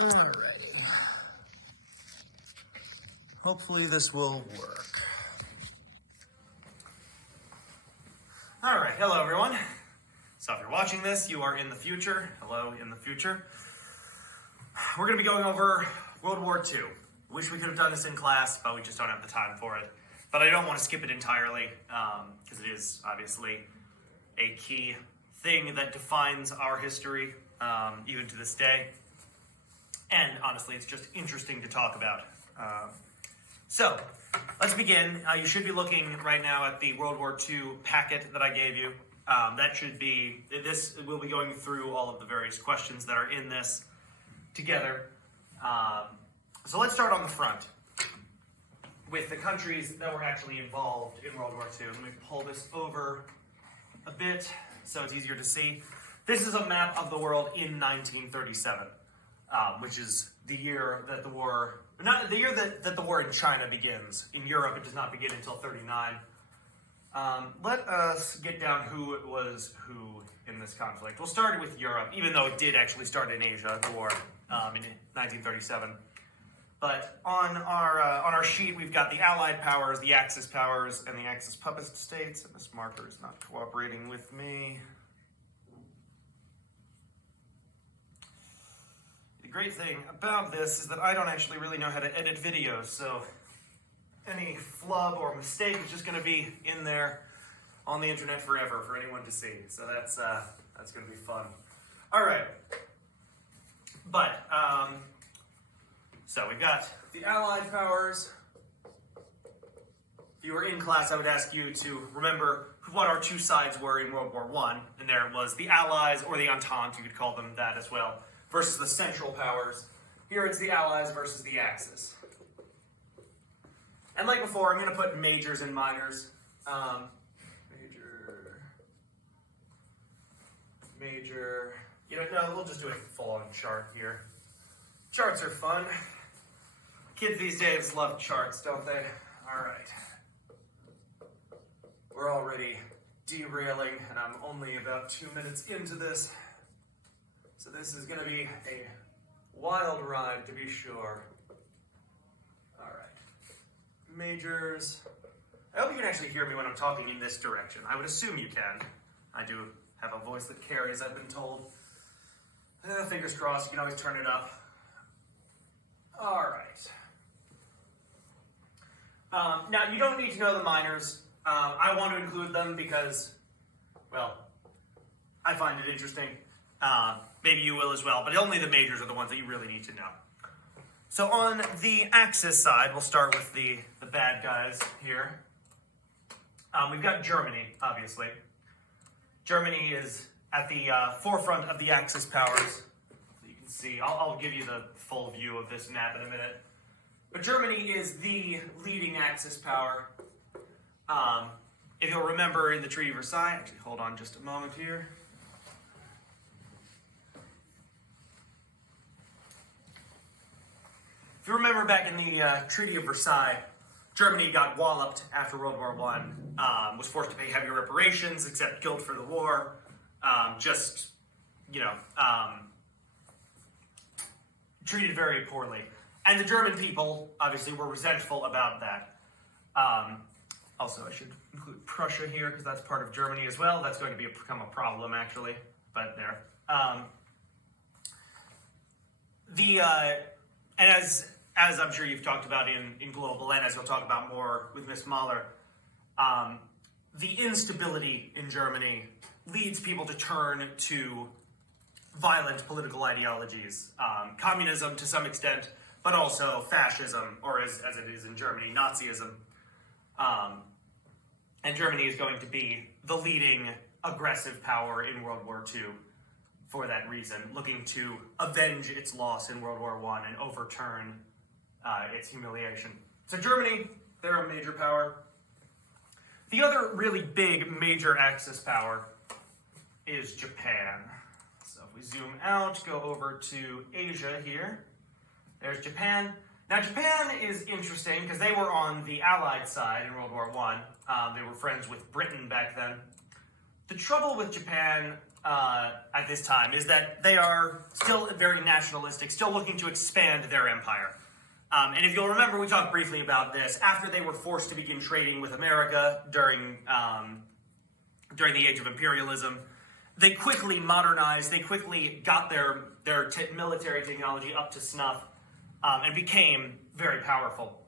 Alright. Hopefully this will work. Alright, hello everyone. So if you're watching this, you are in the future. Hello in the future. We're going to be going over World War II. Wish we could have done this in class, but we just don't have the time for it. But I don't want to skip it entirely, because it is obviously a key thing that defines our history, even to this day. And honestly, it's just interesting to talk about. So, let's begin. You should be looking right now at the World War II packet that I gave you. We'll be going through all of the various questions that are in this together. So let's start on the front with the countries that were actually involved in World War II. Let me pull this over a bit so it's easier to see. This is a map of the world in 1937. Which is the year that the war, not the year that the war in China begins. In Europe, it does not begin until 1939. Let us get down who it was who in this conflict. We'll start with Europe, even though it did actually start in Asia, the war, in 1937. But on our sheet, we've got the Allied powers, the Axis powers, and the Axis puppet states. And this marker is not cooperating with me. The great thing about this is that I don't actually really know how to edit videos, so any flub or mistake is just going to be in there on the internet forever for anyone to see. So that's going to be fun. All right, but so we've got the Allied powers. If you were in class, I would ask you to remember what our two sides were in World War I, and there was the Allies, or the Entente, you could call them that as well, versus the Central Powers. Here it's the Allies versus the Axis. And like before, I'm going to put majors and minors. Major. No, we'll just do a full-on chart here. Charts are fun. Kids these days love charts, don't they? All right. We're already derailing, and I'm only about 2 minutes into this. So this is going to be a wild ride, to be sure. All right. Majors. I hope you can actually hear me when I'm talking in this direction. I would assume you can. I do have a voice that carries, I've been told. Fingers crossed, you can always turn it up. All right. Now, you don't need to know the minors. I want to include them because, well, I find it interesting. Maybe you will as well, but only the majors are the ones that you really need to know. So on the Axis side, we'll start with the bad guys here. We've got Germany, obviously. Germany is at the forefront of the Axis powers. You can see, I'll give you the full view of this map in a minute. But Germany is the leading Axis power. If you'll remember in the Treaty of Versailles, actually hold on just a moment here. If you remember back in the Treaty of Versailles, Germany got walloped after World War I, was forced to pay heavy reparations, accept guilt for the war, treated very poorly. And the German people, obviously, were resentful about that. Also, I should include Prussia here, because that's part of Germany as well. That's going to become a problem, actually, but there. And as I'm sure you've talked about in Global, and as you'll talk about more with Ms. Mahler, the instability in Germany leads people to turn to violent political ideologies. Communism to some extent, but also fascism, or as it is in Germany, Nazism. And Germany is going to be the leading aggressive power in World War II. For that reason, looking to avenge its loss in World War I and overturn its humiliation. So Germany, they're a major power. The other really big major Axis power is Japan. So if we zoom out, go over to Asia here. There's Japan. Now Japan is interesting because they were on the Allied side in World War I. They were friends with Britain back then. The trouble with Japan at this time is that they are still very nationalistic, still looking to expand their empire. And if you'll remember, we talked briefly about this. After they were forced to begin trading with America during the Age of Imperialism, they quickly modernized, they quickly got their military technology up to snuff, and became very powerful.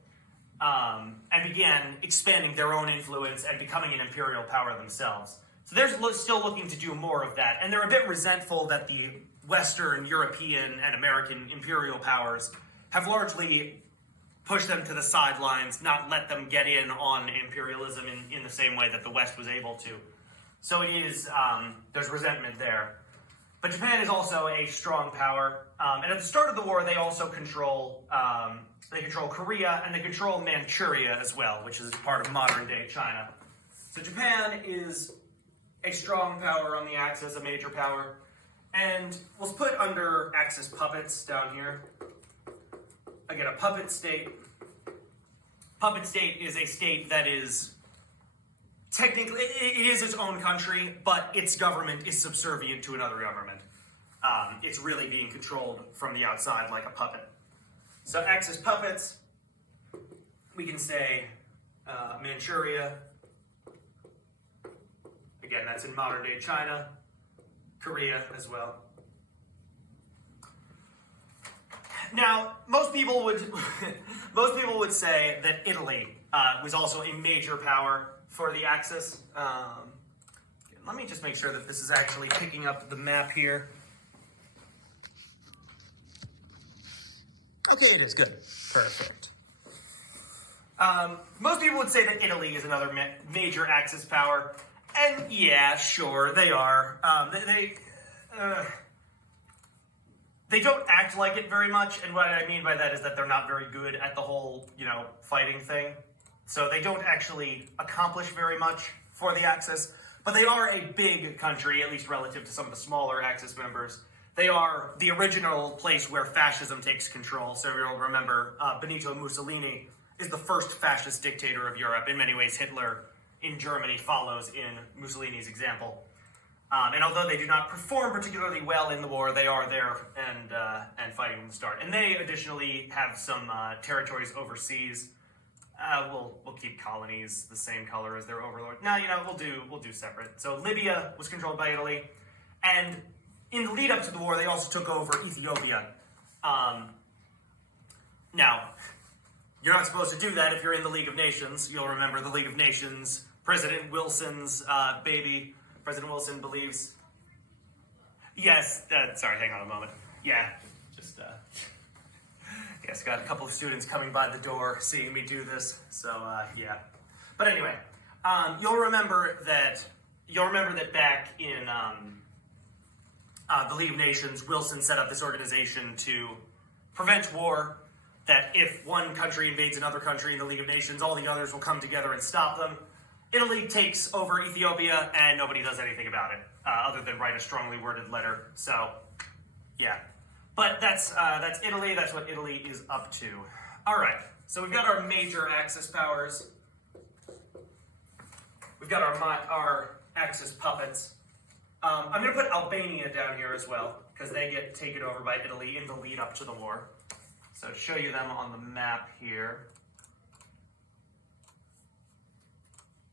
And began expanding their own influence and becoming an imperial power themselves. So they're still looking to do more of that, and they're a bit resentful that the Western, European, and American imperial powers have largely pushed them to the sidelines, not let them get in on imperialism in the same way that the West was able to. So it is, there's resentment there. But Japan is also a strong power, and at the start of the war, they also control Korea, and they control Manchuria as well, which is part of modern-day China. So Japan is a strong power on the Axis, a major power, and was put under Axis puppets down here. Again, a puppet state. Puppet state is a state that is technically, it is its own country, but its government is subservient to another government. It's really being controlled from the outside like a puppet. So Axis puppets, we can say Manchuria. Again, that's in modern-day China, Korea as well. Now, most people would say that Italy was also a major power for the Axis. Let me just make sure that this is actually picking up the map here. Okay, it is good. Perfect. Most people would say that Italy is another major Axis power, and yeah, sure, they are. They don't act like it very much, and what I mean by that is that they're not very good at the whole, fighting thing. So they don't actually accomplish very much for the Axis, but they are a big country, at least relative to some of the smaller Axis members. They are the original place where fascism takes control. So you'll remember Benito Mussolini is the first fascist dictator of Europe. In many ways, Hitler in Germany follows in Mussolini's example. And although they do not perform particularly well in the war, they are there and fighting from the start. And they additionally have some territories overseas. We'll keep colonies the same color as their overlord. No, we'll do separate. So Libya was controlled by Italy, and in the lead up to the war, they also took over Ethiopia. Now, you're not supposed to do that if you're in the League of Nations. You'll remember the League of Nations, President Wilson's baby. President Wilson believes... Yes, sorry, hang on a moment. Yeah, just... Yes, got a couple of students coming by the door, seeing me do this, so, yeah. But anyway, you'll remember that back in the League of Nations, Wilson set up this organization to prevent war, that if one country invades another country in the League of Nations, all the others will come together and stop them. Italy takes over Ethiopia, and nobody does anything about it, other than write a strongly worded letter. So, yeah. But that's Italy. That's what Italy is up to. All right. So we've got our major Axis powers. We've got our Axis puppets. I'm going to put Albania down here as well, because they get taken over by Italy in the lead up to the war. So to show you them on the map here.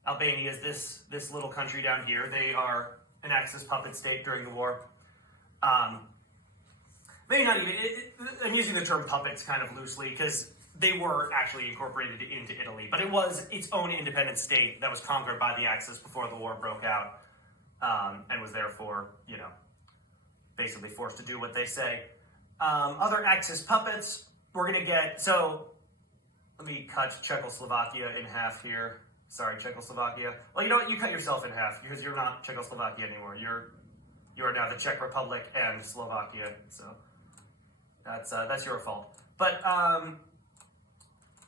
Albania is this little country down here. They are an Axis puppet state during the war. Maybe not even, I'm using the term puppets kind of loosely because they were actually incorporated into Italy, but it was its own independent state that was conquered by the Axis before the war broke out, and was therefore, basically forced to do what they say. Other Axis puppets, we're going to get, so let me cut Czechoslovakia in half here. Sorry, Czechoslovakia. Well, you know what? You cut yourself in half because you're not Czechoslovakia anymore. You are now the Czech Republic and Slovakia. So that's your fault. But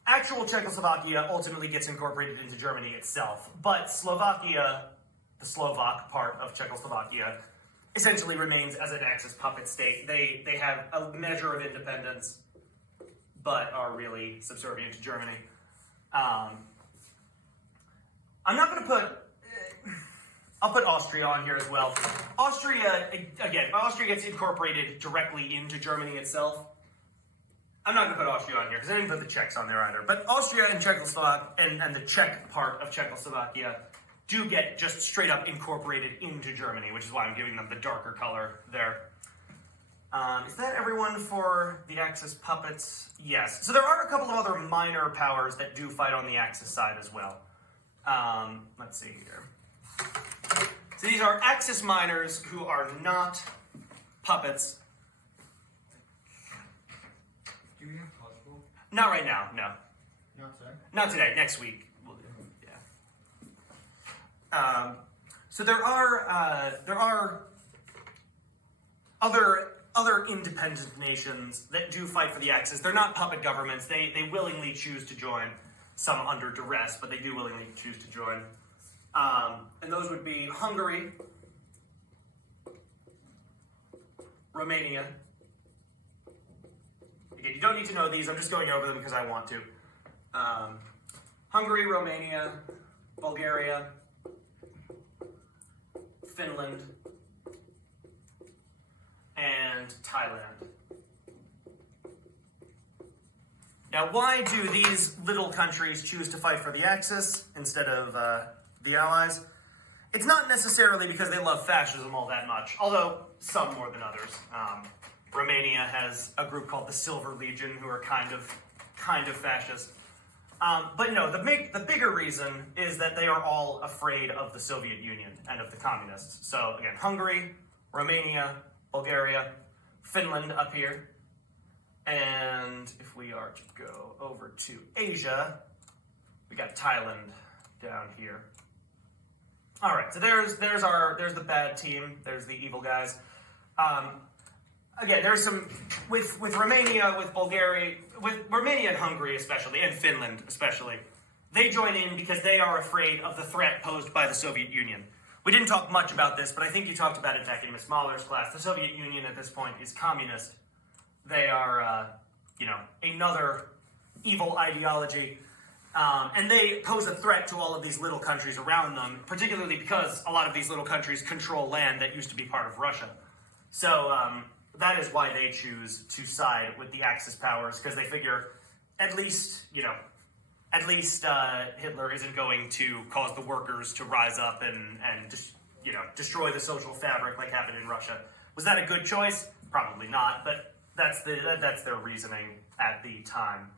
actual Czechoslovakia ultimately gets incorporated into Germany itself. But Slovakia, the Slovak part of Czechoslovakia, essentially remains as an Axis puppet state. They have a measure of independence, but are really subservient to Germany. I'm not going to put... I'll put Austria on here as well. Austria, again, Austria gets incorporated directly into Germany itself. I'm not going to put Austria on here because I didn't put the Czechs on there either. But Austria and Czechoslovakia and the Czech part of Czechoslovakia do get just straight up incorporated into Germany, which is why I'm giving them the darker color there. Is that everyone for the Axis puppets? Yes. So there are a couple of other minor powers that do fight on the Axis side as well. Let's see here. So these are Axis miners who are not puppets. Do you have possible? Not right now, no. Not today? Not today, next week. We'll do, yeah. So there are other independent nations that do fight for the Axis. They're not puppet governments. They willingly choose to join, some under duress, but they do willingly choose to join. And those would be Hungary, Romania. Again, you don't need to know these. I'm just going over them because I want to. Hungary, Romania, Bulgaria, Finland, and Thailand. Now, why do these little countries choose to fight for the Axis instead of the Allies? It's not necessarily because they love fascism all that much, although some more than others. Romania has a group called the Silver Legion, who are kind of fascist. But no, the bigger reason is that they are all afraid of the Soviet Union and of the communists. So again, Hungary, Romania, Bulgaria, Finland up here. And if we are to go over to Asia, we got Thailand down here. All right, so there's the bad team. There's the evil guys. Again, there's some with Romania, with Bulgaria, with Romania and Hungary especially, and Finland especially. They join in because they are afraid of the threat posed by the Soviet Union. We didn't talk much about this, but I think you talked about it back in Miss Mahler's class. The Soviet Union at this point is communist. They are, another evil ideology. And they pose a threat to all of these little countries around them, particularly because a lot of these little countries control land that used to be part of Russia. So that is why they choose to side with the Axis powers, because they figure at least Hitler isn't going to cause the workers to rise up and destroy the social fabric like happened in Russia. Was that a good choice? Probably not, but that's their reasoning at the time.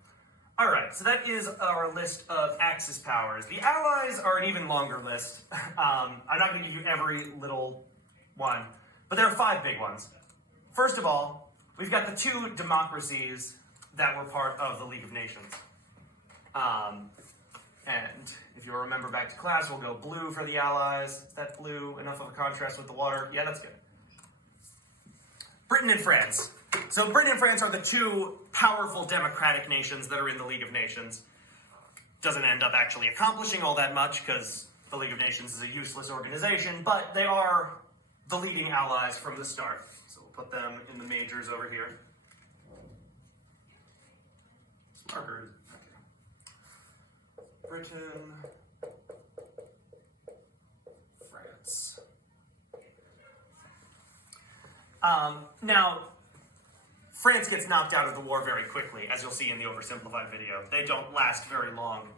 All right, so that is our list of Axis powers. The Allies are an even longer list. I'm not going to give you every little one, but there are 5 big ones. First of all, we've got the 2 democracies that were part of the League of Nations. And if you'll remember back to class, we'll go blue for the Allies. Is that blue enough of a contrast with the water? Yeah, that's good. Britain and France. So Britain and France are the 2 powerful democratic nations that are in the League of Nations. Doesn't end up actually accomplishing all that much because the League of Nations is a useless organization, but they are the leading allies from the start. So we'll put them in the majors over here. Markers. Okay. Britain, France. Now, France gets knocked out of the war very quickly, as you'll see in the oversimplified video. They don't last very long.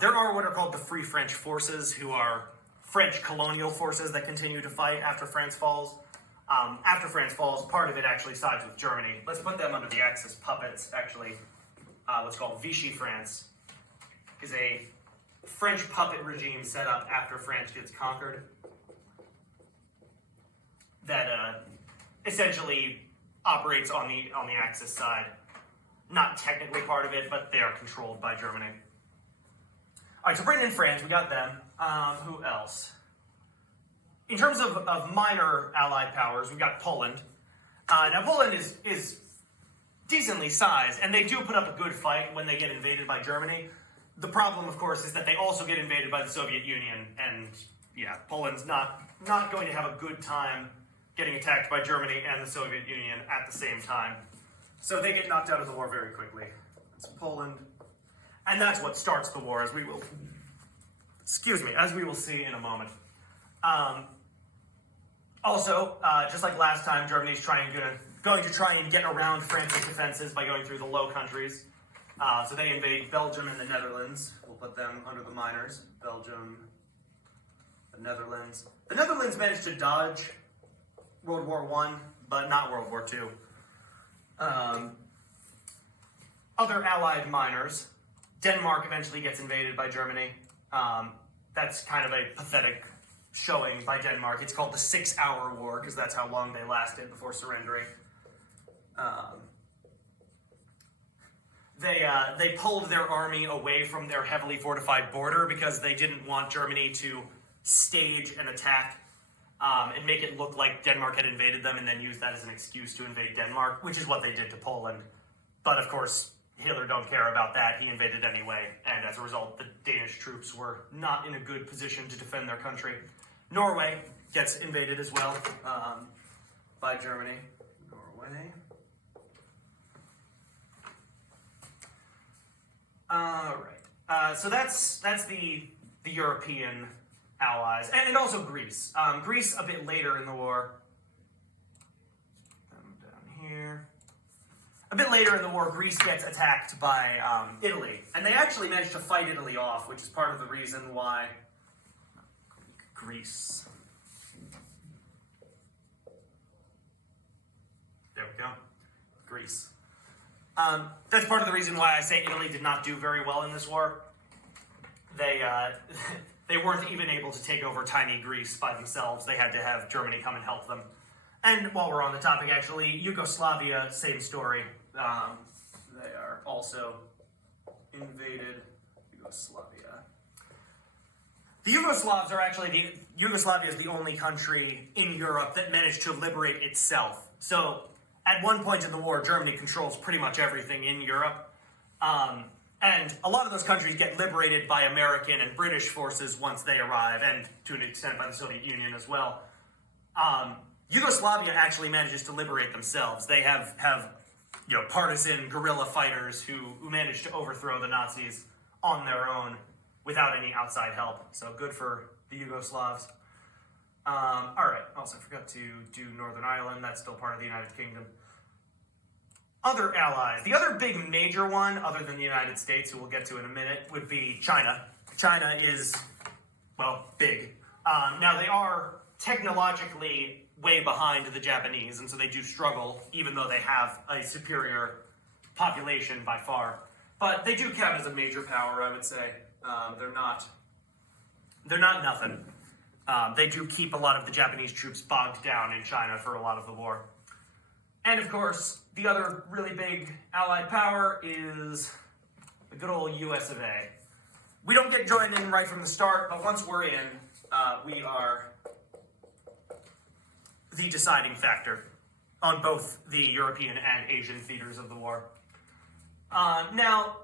There are what are called the Free French Forces, who are French colonial forces that continue to fight after France falls. After France falls, part of it actually sides with Germany. Let's put them under the Axis puppets, actually. What's called Vichy France is a French puppet regime set up after France gets conquered that essentially operates on the Axis side. Not technically part of it, but they are controlled by Germany. All right, so Britain and France, we got them. Who else? In terms of minor allied powers, we've got Poland. Now, Poland is decently sized, and they do put up a good fight when they get invaded by Germany. The problem, of course, is that they also get invaded by the Soviet Union, and yeah, Poland's not going to have a good time getting attacked by Germany and the Soviet Union at the same time. So they get knocked out of the war very quickly. That's Poland. And that's what starts the war, as we will see in a moment. Also, just like last time, Germany's going to try and get around France's defenses by going through the Low Countries. So they invade Belgium and the Netherlands. We'll put them under the minors. Belgium, the Netherlands. The Netherlands managed to dodge World War I, but not World War II. Other Allied minors. Denmark eventually gets invaded by Germany. That's kind of a pathetic showing by Denmark. It's called the 6-Hour War because that's how long they lasted before surrendering. They pulled their army away from their heavily fortified border because they didn't want Germany to stage an attack and make it look like Denmark had invaded them and then use that as an excuse to invade Denmark, which is what they did to Poland. But of course, Hitler don't care about that. He invaded anyway, and as a result, the Danish troops were not in a good position to defend their country. Norway gets invaded as well by Germany. Norway. All right. So that's the European allies, and also Greece. Greece a bit later in the war. Down here. A bit later in the war, Greece gets attacked by Italy, and they actually managed to fight Italy off, which is part of the reason why Greece. There we go. Greece. That's part of the reason why I say Italy did not do very well in this war. They weren't even able to take over tiny Greece by themselves. They had to have Germany come and help them. And while we're on the topic, actually, Yugoslavia, same story. They are also invaded Yugoslavia. The Yugoslavs are actually Yugoslavia is the only country in Europe that managed to liberate itself. So at one point in the war, Germany controls pretty much everything in Europe. And a lot of those countries get liberated by American and British forces once they arrive, and to an extent by the Soviet Union as well. Yugoslavia actually manages to liberate themselves. They have partisan guerrilla fighters who managed to overthrow the Nazis on their own without any outside help. So good for the Yugoslavs. All right. Also, I forgot to do Northern Ireland. That's still part of the United Kingdom. Other allies. The other big major one, other than the United States, who we'll get to in a minute, would be China. China is, big. Now, they are technologically way behind the Japanese, and so they do struggle, even though they have a superior population by far. But they do count as a major power, I would say. They're not nothing. They do keep a lot of the Japanese troops bogged down in China for a lot of the war. And of course, the other really big allied power is the good old US of A. We don't get joined in right from the start, but once we're in, we are the deciding factor on both the European and Asian theaters of the war. Now,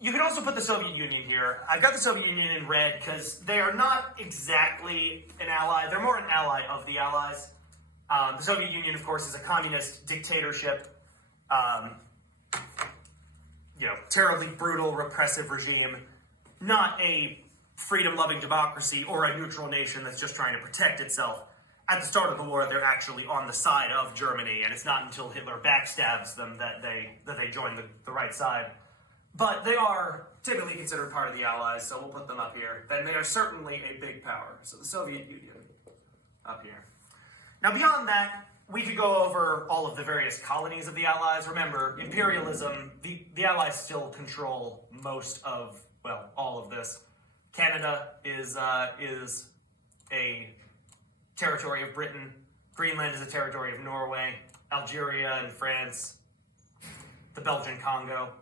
you can also put the Soviet Union here. I've got the Soviet Union in red because they are not exactly an ally. They're more an ally of the Allies. The Soviet Union, of course, is a communist dictatorship. Terribly brutal, repressive regime. Not a freedom-loving democracy or a neutral nation that's just trying to protect itself. At the start of the war, they're actually on the side of Germany, and it's not until Hitler backstabs them that they join the right side. But they are typically considered part of the Allies, so we'll put them up here. Then they are certainly a big power. So the Soviet Union up here. Now beyond that, we could go over all of the various colonies of the Allies. Remember, imperialism, the Allies still control most of, all of this. Canada is a territory of Britain. Greenland is a territory of Norway. Algeria and France. The Belgian Congo.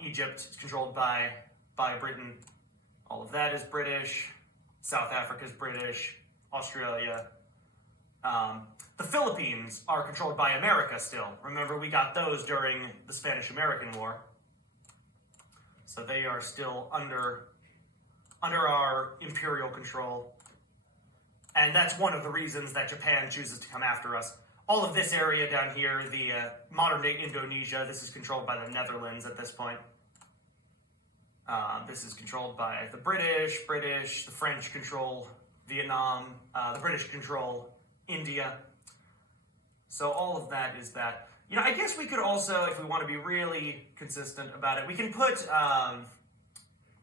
Egypt is controlled by Britain. All of that is British. South Africa is British. Australia. The Philippines are controlled by America still. Remember, we got those during the Spanish-American War. So they are still under our imperial control. And that's one of the reasons that Japan chooses to come after us. All of this area down here, the modern-day Indonesia, this is controlled by the Netherlands at this point. This is controlled by the British, the French control Vietnam, the British control India. So all of that is that. I guess we could also, if we want to be really consistent about it, we can put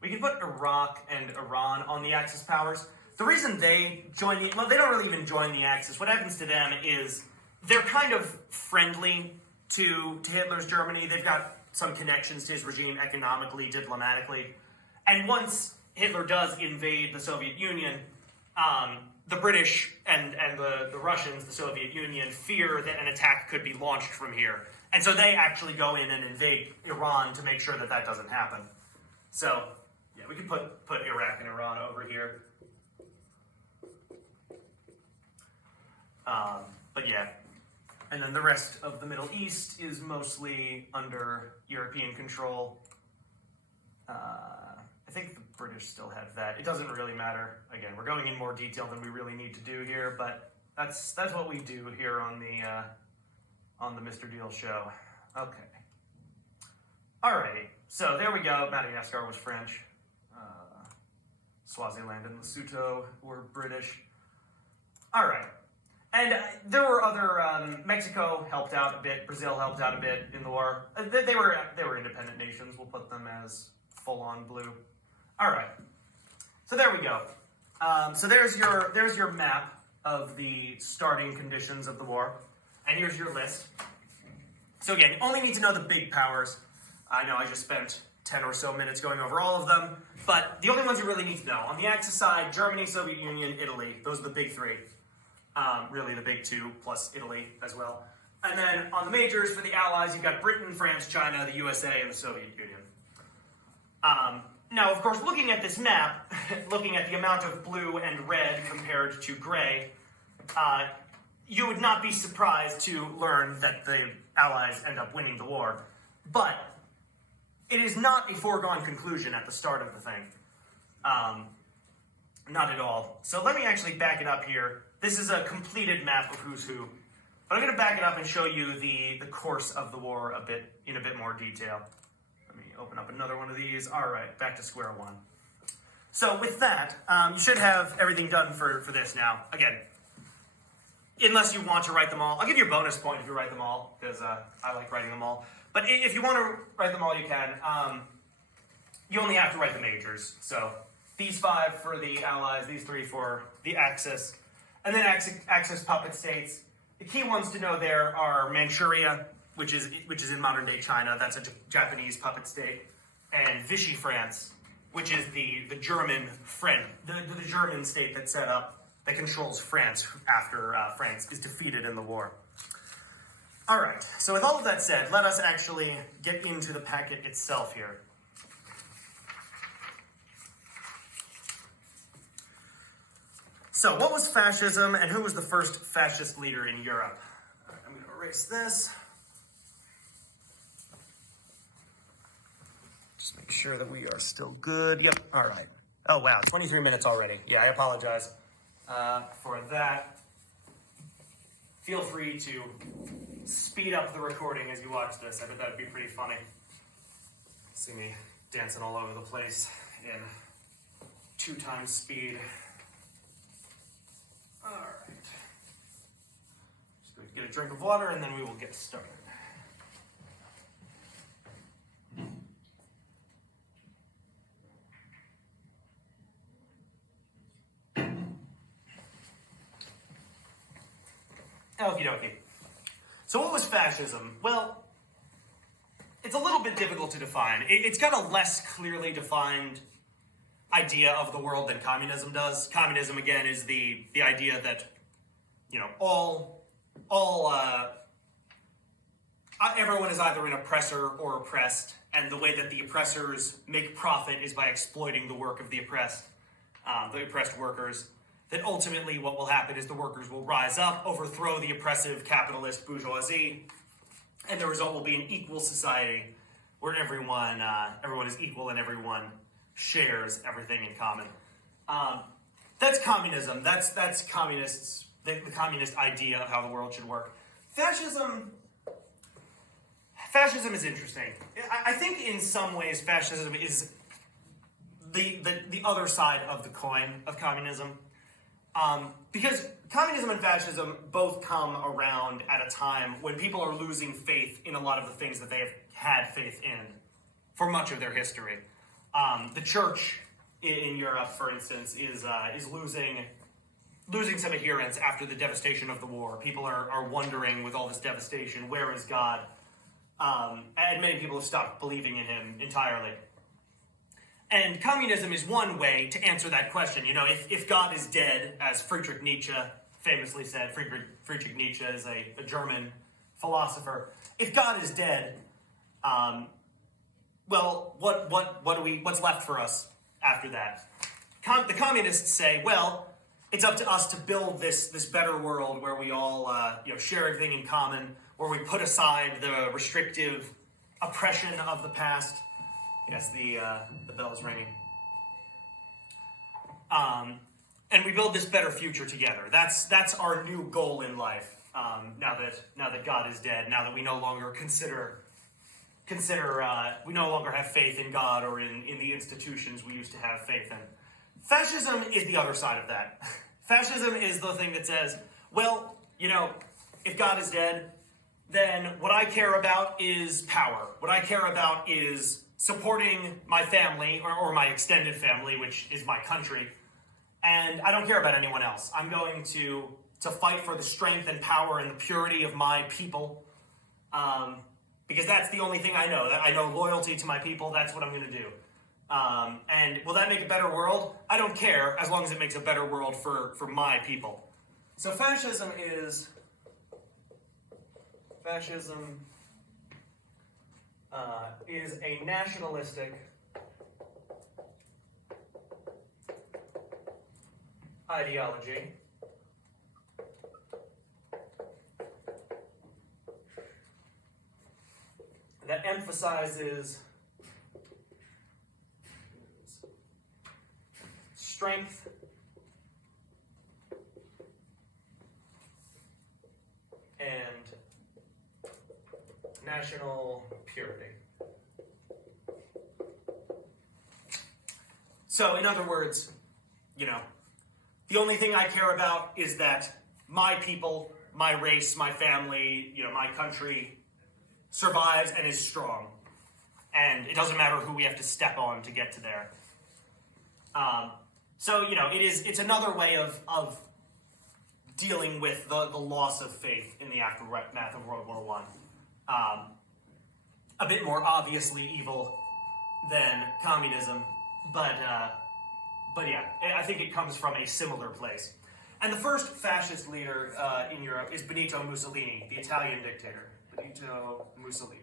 Iraq and Iran on the Axis powers. The reason they join they don't really even join the Axis. What happens to them is they're kind of friendly to Hitler's Germany. They've got some connections to his regime economically, diplomatically. And once Hitler does invade the Soviet Union, the British and the Russians, the Soviet Union, fear that an attack could be launched from here. And so they actually go in and invade Iran to make sure that that doesn't happen. So, yeah, we could put Iraq and Iran over here. But yeah. And then the rest of the Middle East is mostly under European control. I think the British still have that. It doesn't really matter. Again, we're going in more detail than we really need to do here, but that's what we do here on the Mr. Deal show. Okay. Alrighty. So there we go. Madagascar was French. Swaziland and Lesotho were British. All right. And there were other. Mexico helped out a bit. Brazil helped out a bit in the war. They were independent nations. We'll put them as full-on blue. All right. So there we go. So there's your map of the starting conditions of the war, and here's your list. So again, you only need to know the big powers. I know I just spent 10 or so minutes going over all of them, but the only ones you really need to know. On the Axis side, Germany, Soviet Union, Italy. Those are the big three. Really the big two, plus Italy as well. And then on the majors for the Allies, you've got Britain, France, China, the USA, and the Soviet Union. Now, of course, looking at this map, looking at the amount of blue and red compared to gray, you would not be surprised to learn that the Allies end up winning the war. But it is not a foregone conclusion at the start of the thing. Not at all. So let me actually back it up here. This is a completed map of who's who. But I'm going to back it up and show you the course of the war in a bit more detail. Let me open up another one of these. All right, back to square one. So with that, you should have everything done for this now. Again, unless you want to write them all. I'll give you a bonus point if you write them all, because I like writing them all. But if you want to write them all, you can. You only have to write the majors. So these 5 for the Allies, these 3 for the Axis. And then Axis puppet states. The key ones to know there are Manchuria, which is in modern-day China. That's a Japanese puppet state. And Vichy France, which is the German the German state that set up, that controls France after France is defeated in the war. All right, so with all of that said, let us actually get into the packet itself here. So, what was fascism, and who was the first fascist leader in Europe? I'm going to erase this. Just make sure that we are still good. Yep, all right. Oh, wow, 23 minutes already. Yeah, I apologize for that. Feel free to speed up the recording as you watch this. I bet that would be pretty funny. See me dancing all over the place in 2 times speed. All right. Just going to get a drink of water and then we will get started. Okie dokie. So what was fascism? Well, it's a little bit difficult to define. It's got a less clearly defined idea of the world than communism does. Communism, again, is the idea that, everyone is either an oppressor or oppressed, and the way that the oppressors make profit is by exploiting the work of the oppressed workers. That ultimately what will happen is the workers will rise up, overthrow the oppressive capitalist bourgeoisie, and the result will be an equal society where everyone is equal and everyone shares everything in common. That's communism. That's communists. The communist idea of how the world should work. Fascism is interesting. I think in some ways fascism is the other side of the coin of communism. Because communism and fascism both come around at a time when people are losing faith in a lot of the things that they have had faith in for much of their history. The church in Europe, for instance, is losing some adherents after the devastation of the war. People are wondering, with all this devastation, where is God? And many people have stopped believing in him entirely. And communism is one way to answer that question. You know, if God is dead, as Friedrich Nietzsche famously said, Friedrich Nietzsche is a German philosopher. If God is dead, well, what's left for us after that? The communists say, well, it's up to us to build this better world where we all share everything in common, where we put aside the restrictive oppression of the past. Yes, the bell's ringing. And we build this better future together. That's our new goal in life. Now that God is dead, now that we no longer we no longer have faith in God or in the institutions we used to have faith in. Fascism is the other side of that. Fascism is the thing that says, well, if God is dead, then what I care about is power. What I care about is supporting my family or my extended family, which is my country. And I don't care about anyone else. I'm going to fight for the strength and power and the purity of my people. Because that's the only thing I know. I know loyalty to my people. That's what I'm going to do. And will that make a better world? I don't care, as long as it makes a better world for my people. So fascism is a nationalistic ideology that emphasizes strength and national purity. So, in other words, the only thing I care about is that my people, my race, my family, my country survives and is strong. And it doesn't matter who we have to step on to get to there. So, it's another way of dealing with the loss of faith in the aftermath of World War I. A bit more obviously evil than communism, but yeah, I think it comes from a similar place. And the first fascist leader in Europe is Benito Mussolini, the Italian dictator. Benito Mussolini.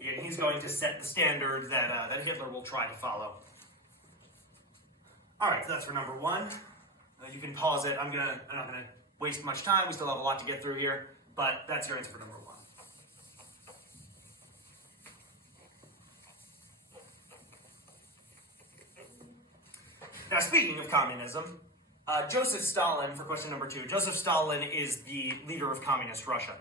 And he's going to set the standard that Hitler will try to follow. All right, so that's for number one. You can pause it. I'm not gonna waste much time. We still have a lot to get through here, but that's your answer for number one. Now, speaking of communism, Joseph Stalin, for question number two, Joseph Stalin is the leader of communist Russia,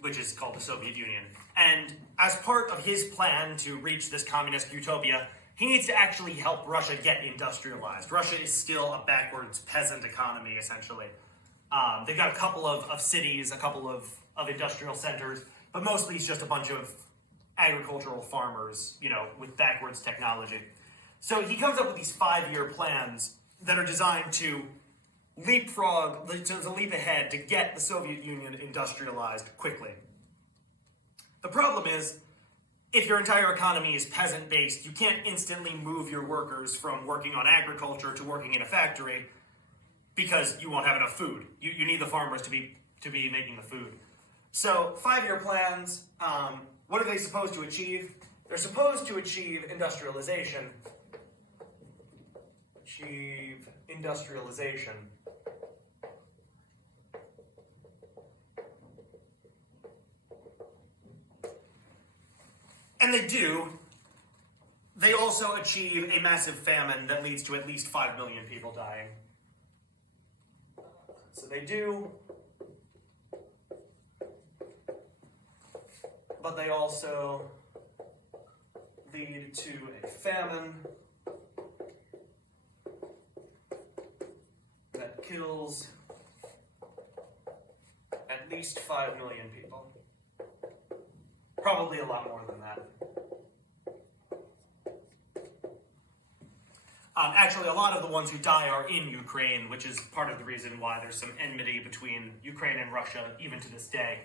which is called the Soviet Union. And as part of his plan to reach this communist utopia, he needs to actually help Russia get industrialized. Russia is still a backwards peasant economy, essentially. They've got a couple of cities, a couple of industrial centers, but mostly it's just a bunch of agricultural farmers, with backwards technology. So he comes up with these 5-year plans that are designed to leapfrog, to leap ahead, to get the Soviet Union industrialized quickly. The problem is, if your entire economy is peasant-based, you can't instantly move your workers from working on agriculture to working in a factory because you won't have enough food. You need the farmers to be making the food. So 5-year plans, what are they supposed to achieve? They're supposed to achieve industrialization. And they do. They also achieve a massive famine that leads to at least 5 million people dying. So they do. but they also lead to a famine that kills at least 5 million people. Probably a lot more than that. Actually, a lot of the ones who die are in Ukraine, which is part of the reason why there's some enmity between Ukraine and Russia, even to this day.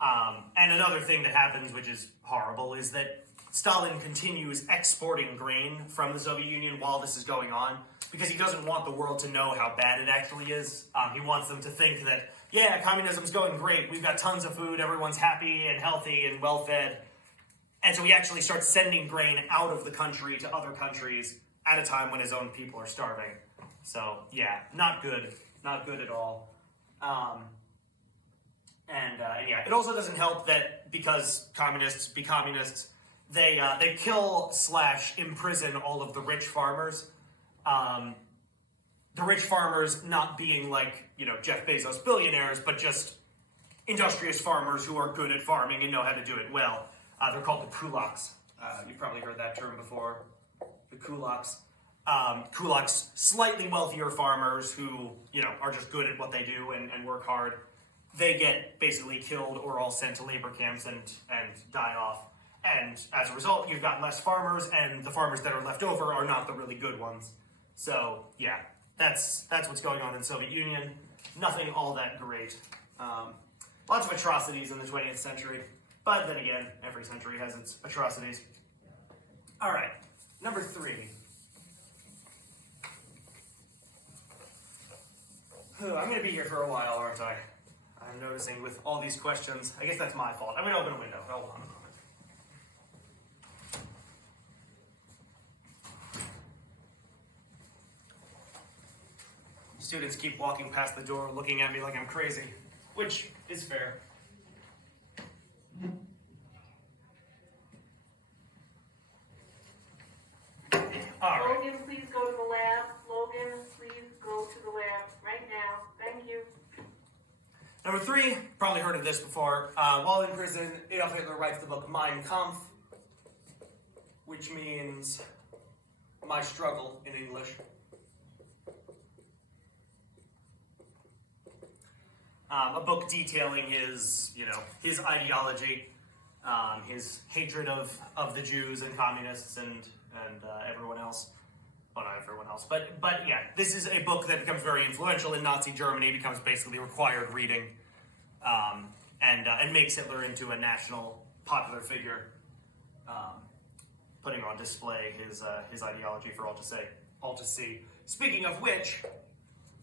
And another thing that happens, which is horrible, is that Stalin continues exporting grain from the Soviet Union while this is going on, because he doesn't want the world to know how bad it actually is. He wants them to think that, yeah, communism's going great, we've got tons of food, everyone's happy and healthy and well-fed. And so he actually starts sending grain out of the country to other countries at a time when his own people are starving. So, yeah, not good. Not good at all. And yeah, it also doesn't help that because communists be communists, they kill / imprison all of the rich farmers. The rich farmers not being like, Jeff Bezos billionaires, but just industrious farmers who are good at farming and know how to do it well. They're called the kulaks. You've probably heard that term before. The kulaks. Kulaks, slightly wealthier farmers who, are just good at what they do and work hard. They get basically killed or all sent to labor camps and die off. And as a result, you've got less farmers, and the farmers that are left over are not the really good ones. So, yeah, that's what's going on in the Soviet Union. Nothing all that great. Lots of atrocities in the 20th century. But then again, every century has its atrocities. All right, number 3. I'm going to be here for a while, aren't I? I'm noticing with all these questions. I guess that's my fault. I'm going to open a window. Hold on a moment. Students keep walking past the door, looking at me like I'm crazy, which is fair. All right. Logan, please go to the lab. Logan, please go to the lab right now. Thank you. Number 3, probably heard of this before. While in prison, Adolf Hitler writes the book Mein Kampf, which means My Struggle in English. A book detailing his ideology, his hatred of the Jews and communists and everyone else. Well, not everyone else, but yeah, this is a book that becomes very influential in Nazi Germany. Becomes basically required reading, and makes Hitler into a national popular figure, putting on display his ideology for all to see. Speaking of which,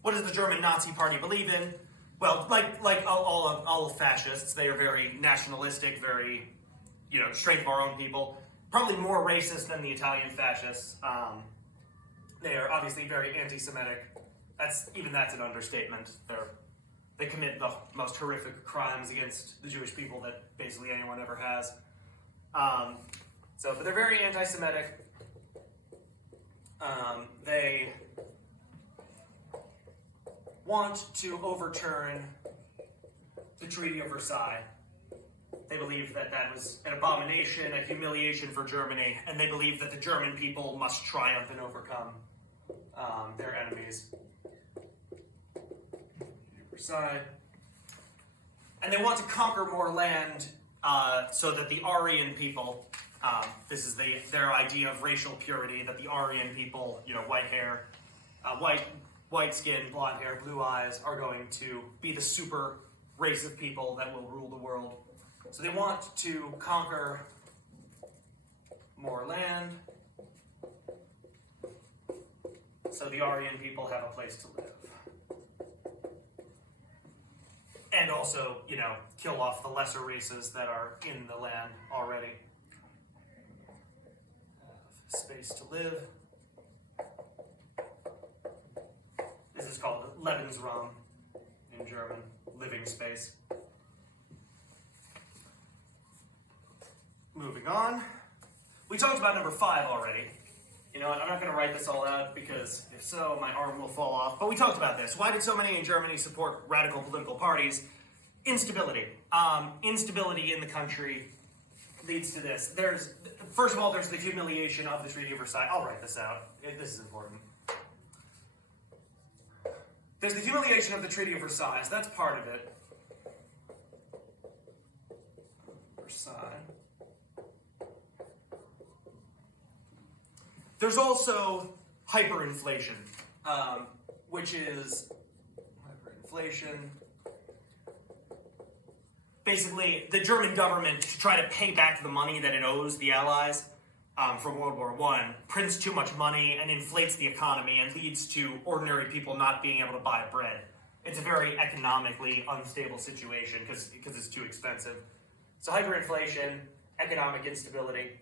what does the German Nazi Party believe in? Well, like all fascists, they are very nationalistic, very strength of our own people. Probably more racist than the Italian fascists. They are obviously very anti-Semitic. That's an understatement. They commit the most horrific crimes against the Jewish people that basically anyone ever has. But they're very anti-Semitic. They want to overturn the Treaty of Versailles. They believe that was an abomination, a humiliation for Germany, and they believe that the German people must triumph and overcome their enemies. Versailles. And they want to conquer more land so that the Aryan people, this is their idea of racial purity, that the Aryan people, white hair, white skin, blonde hair, blue eyes, are going to be the super race of people that will rule the world. So they want to conquer more land so the Aryan people have a place to live. And also, kill off the lesser races that are in the land already. Space to live. This is called Lebensraum in German, living space. Moving on. We talked about number 5 already. You know what, I'm not going to write this all out because if so, my arm will fall off. But we talked about this. Why did so many in Germany support radical political parties? Instability. Instability in the country leads to this. First of all, there's the humiliation of the Treaty of Versailles. I'll write this out. This is important. There's the humiliation of the Treaty of Versailles. That's part of it. Versailles. There's also hyperinflation, which is hyperinflation. Basically, the German government, to try to pay back the money that it owes the Allies from World War I, prints too much money and inflates the economy and leads to ordinary people not being able to buy bread. It's a very economically unstable situation because it's too expensive. So hyperinflation, economic instability,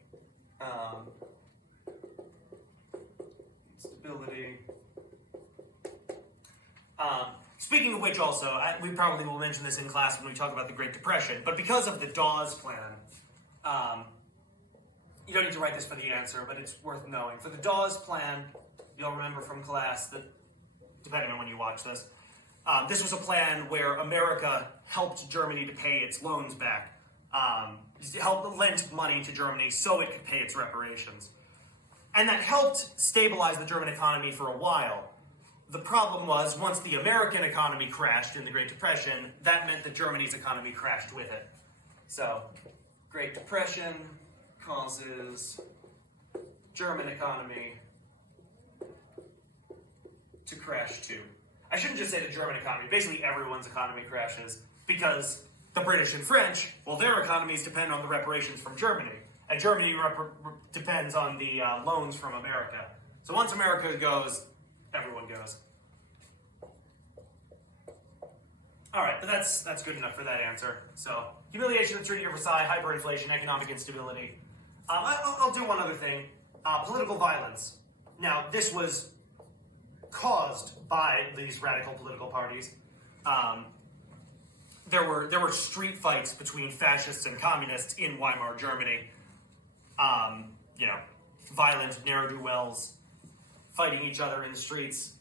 speaking of which, also, we probably will mention this in class when we talk about the Great Depression, but because of the Dawes Plan, you don't need to write this for the answer, but it's worth knowing. For the Dawes Plan, you'll remember from class that, depending on when you watch this, this was a plan where America helped Germany to pay its loans back, lent money to Germany so it could pay its reparations. And that helped stabilize the German economy for a while. The problem was, once the American economy crashed in the Great Depression, that meant that Germany's economy crashed with it. So, Great Depression causes German economy to crash too. I shouldn't just say the German economy. Basically, everyone's economy crashes because the British and French, well, their economies depend on the reparations from Germany. And Germany depends on the loans from America. So once America goes, everyone goes. All right, but that's good enough for that answer. So humiliation of the Treaty of Versailles, hyperinflation, economic instability. I'll do one other thing. Political violence. Now, this was caused by these radical political parties. There were street fights between fascists and communists in Weimar Germany. Violent ne'er-do-wells fighting each other in the streets.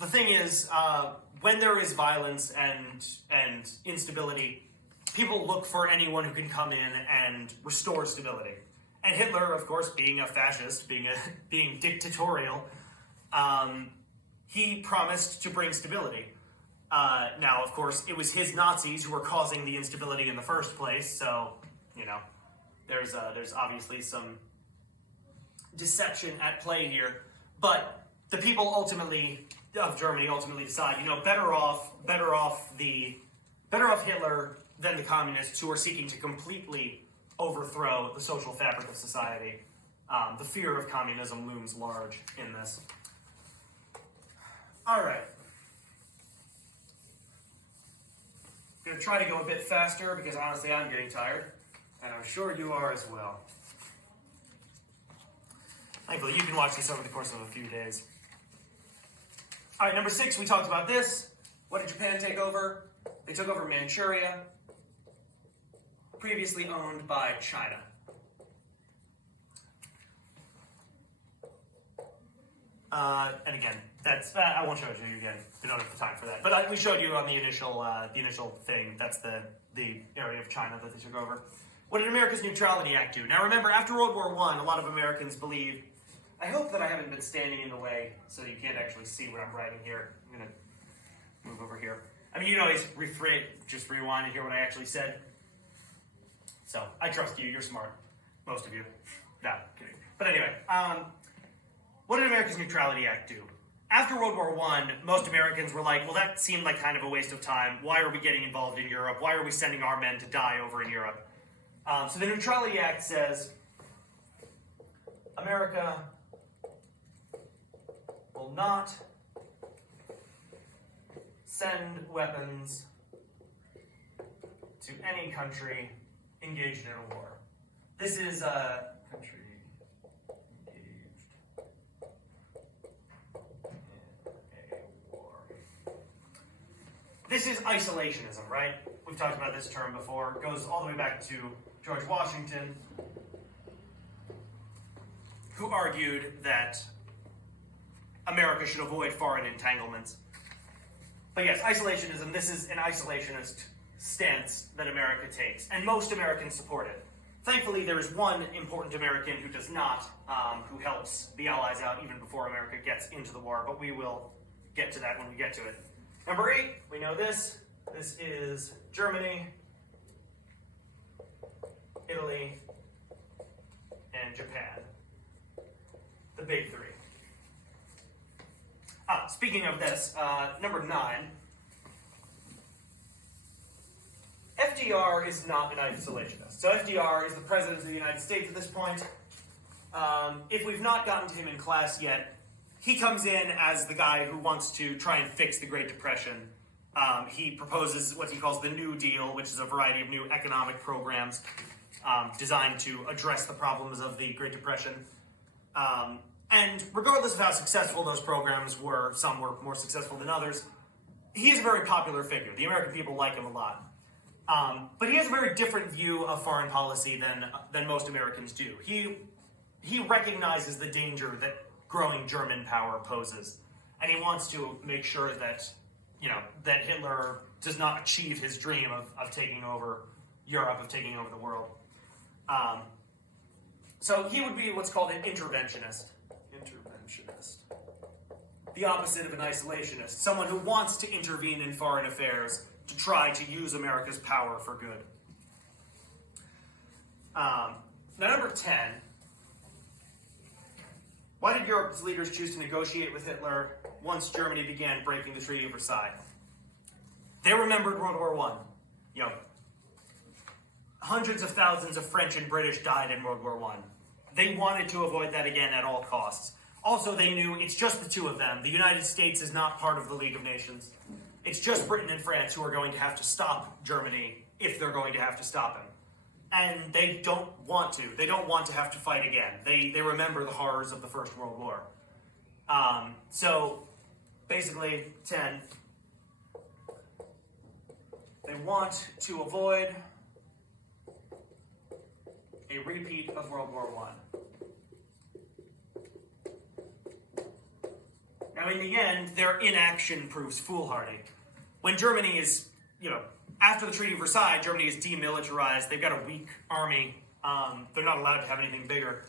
The thing is, when there is violence and instability, people look for anyone who can come in and restore stability. And Hitler, of course, being a fascist, being dictatorial, he promised to bring stability. Now, of course, it was his Nazis who were causing the instability in the first place, so, there's obviously some deception at play here. But the people of Germany ultimately decide, better off Hitler than the communists who are seeking to completely overthrow the social fabric of society. The fear of communism looms large in this. All right. I'm going to try to go a bit faster because honestly I'm getting tired, and I'm sure you are as well. Thankfully, you can watch this over the course of a few days. All right, number 6, we talked about this. What did Japan take over? They took over Manchuria, previously owned by China. And again, I won't show it to you again. We don't have the time for that. But we showed you on the initial thing. That's the area of China that they took over. What did America's Neutrality Act do? Now remember, after World War I, a lot of Americans believed. I hope that I haven't been standing in the way so you can't actually see what I'm writing here. I'm going to move over here. I mean, you can always just rewind and hear what I actually said. So, I trust you. You're smart. Most of you. No, kidding. But anyway, what did America's Neutrality Act do? After World War I, most Americans were like, well, that seemed like kind of a waste of time. Why are we getting involved in Europe? Why are we sending our men to die over in Europe? So the Neutrality Act says, America will not send weapons to any country engaged in a war. This is a country engaged in a war. This is isolationism, right? We've talked about this term before. It goes all the way back to George Washington, who argued that America should avoid foreign entanglements. But yes, isolationism, this is an isolationist stance that America takes, and most Americans support it. Thankfully, there is one important American who does not, who helps the Allies out even before America gets into the war, but we will get to that when we get to it. Number 8, we know this. This is Germany, Italy, and Japan. The big 3. Speaking of this, number 9. FDR is not an isolationist. So FDR is the President of the United States at this point. If we've not gotten to him in class yet, he comes in as the guy who wants to try and fix the Great Depression. He proposes what he calls the New Deal, which is a variety of new economic programs designed to address the problems of the Great Depression. And regardless of how successful those programs were, some were more successful than others, he is a very popular figure. The American people like him a lot. But he has a very different view of foreign policy than most Americans do. He recognizes the danger that growing German power poses, and he wants to make sure that, that Hitler does not achieve his dream of taking over Europe, of taking over the world. So he would be what's called an interventionist. The opposite of an isolationist. Someone who wants to intervene in foreign affairs to try to use America's power for good. Now, number 10. Why did Europe's leaders choose to negotiate with Hitler once Germany began breaking the Treaty of Versailles? They remembered World War I. Hundreds of thousands of French and British died in World War I. They wanted to avoid that again at all costs. Also, they knew it's just the two of them. The United States is not part of the League of Nations. It's just Britain and France who are going to have to stop Germany if they're going to have to stop him. And they don't want to. They don't want to have to fight again. They remember the horrors of the First World War. So, basically, 10. They want to avoid a repeat of World War I. Now, in the end, their inaction proves foolhardy. When Germany is, after the Treaty of Versailles, Germany is demilitarized. They've got a weak army. They're not allowed to have anything bigger.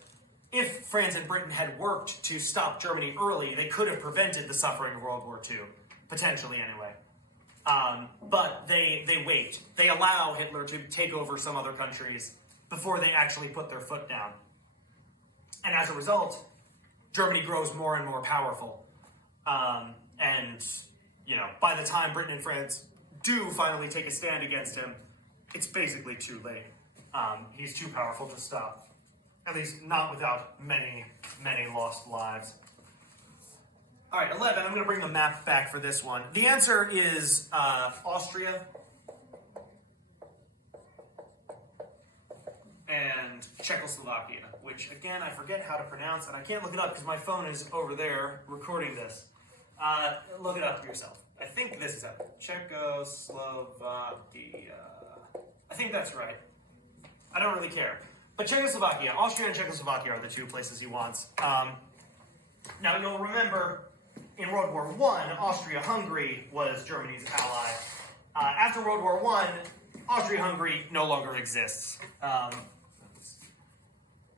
If France and Britain had worked to stop Germany early, they could have prevented the suffering of World War II. Potentially, anyway. But they wait. They allow Hitler to take over some other countries before they actually put their foot down. And as a result, Germany grows more and more powerful. By the time Britain and France do finally take a stand against him, it's basically too late. He's too powerful to stop. At least not without many, many lost lives. All right, 11, I'm going to bring the map back for this one. The answer is Austria and Czechoslovakia, which, again, I forget how to pronounce, and I can't look it up because my phone is over there recording this. Look it up yourself. I think this is it. Czechoslovakia. I think that's right. I don't really care. But Czechoslovakia, Austria and Czechoslovakia are the two places he wants. Now, you'll remember, in World War I, Austria-Hungary was Germany's ally. After World War I, Austria-Hungary no longer exists.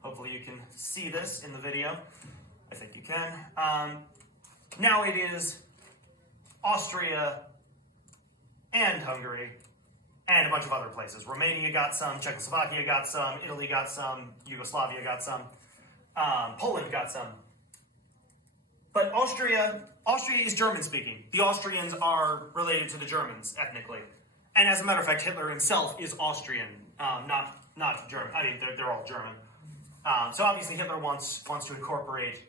Hopefully you can see this in the video. I think you can. Now it is Austria and Hungary and a bunch of other places. Romania got some, Czechoslovakia got some, Italy got some, Yugoslavia got some, Poland got some. But Austria is German-speaking. The Austrians are related to the Germans, ethnically. And as a matter of fact, Hitler himself is Austrian, not German. I mean, they're all German. So obviously Hitler wants to incorporate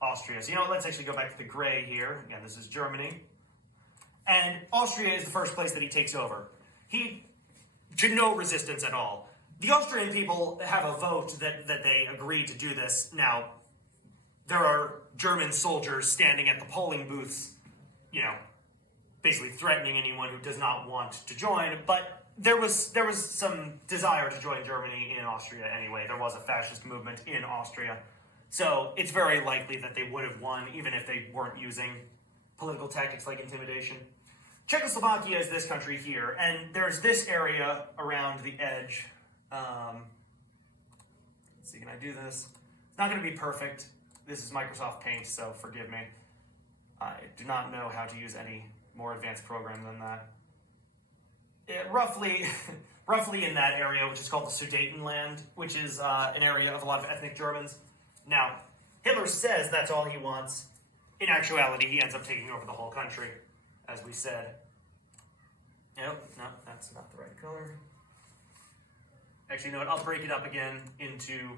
Austria. So, let's actually go back to the gray here. Again, this is Germany. And Austria is the first place that he takes over. To no resistance at all. The Austrian people have a vote that they agree to do this. Now, there are German soldiers standing at the polling booths, basically threatening anyone who does not want to join, but there was some desire to join Germany in Austria anyway. There was a fascist movement in Austria. So it's very likely that they would have won, even if they weren't using political tactics like intimidation. Czechoslovakia is this country here, and there's this area around the edge. Let's see, can I do this? It's not going to be perfect. This is Microsoft Paint, so forgive me. I do not know how to use any more advanced program than that. Roughly in that area, which is called the Sudetenland, which is an area of a lot of ethnic Germans. Now, Hitler says that's all he wants. In actuality, he ends up taking over the whole country, as we said. Nope, no, that's not the right color. Actually, you know what? I'll break it up again into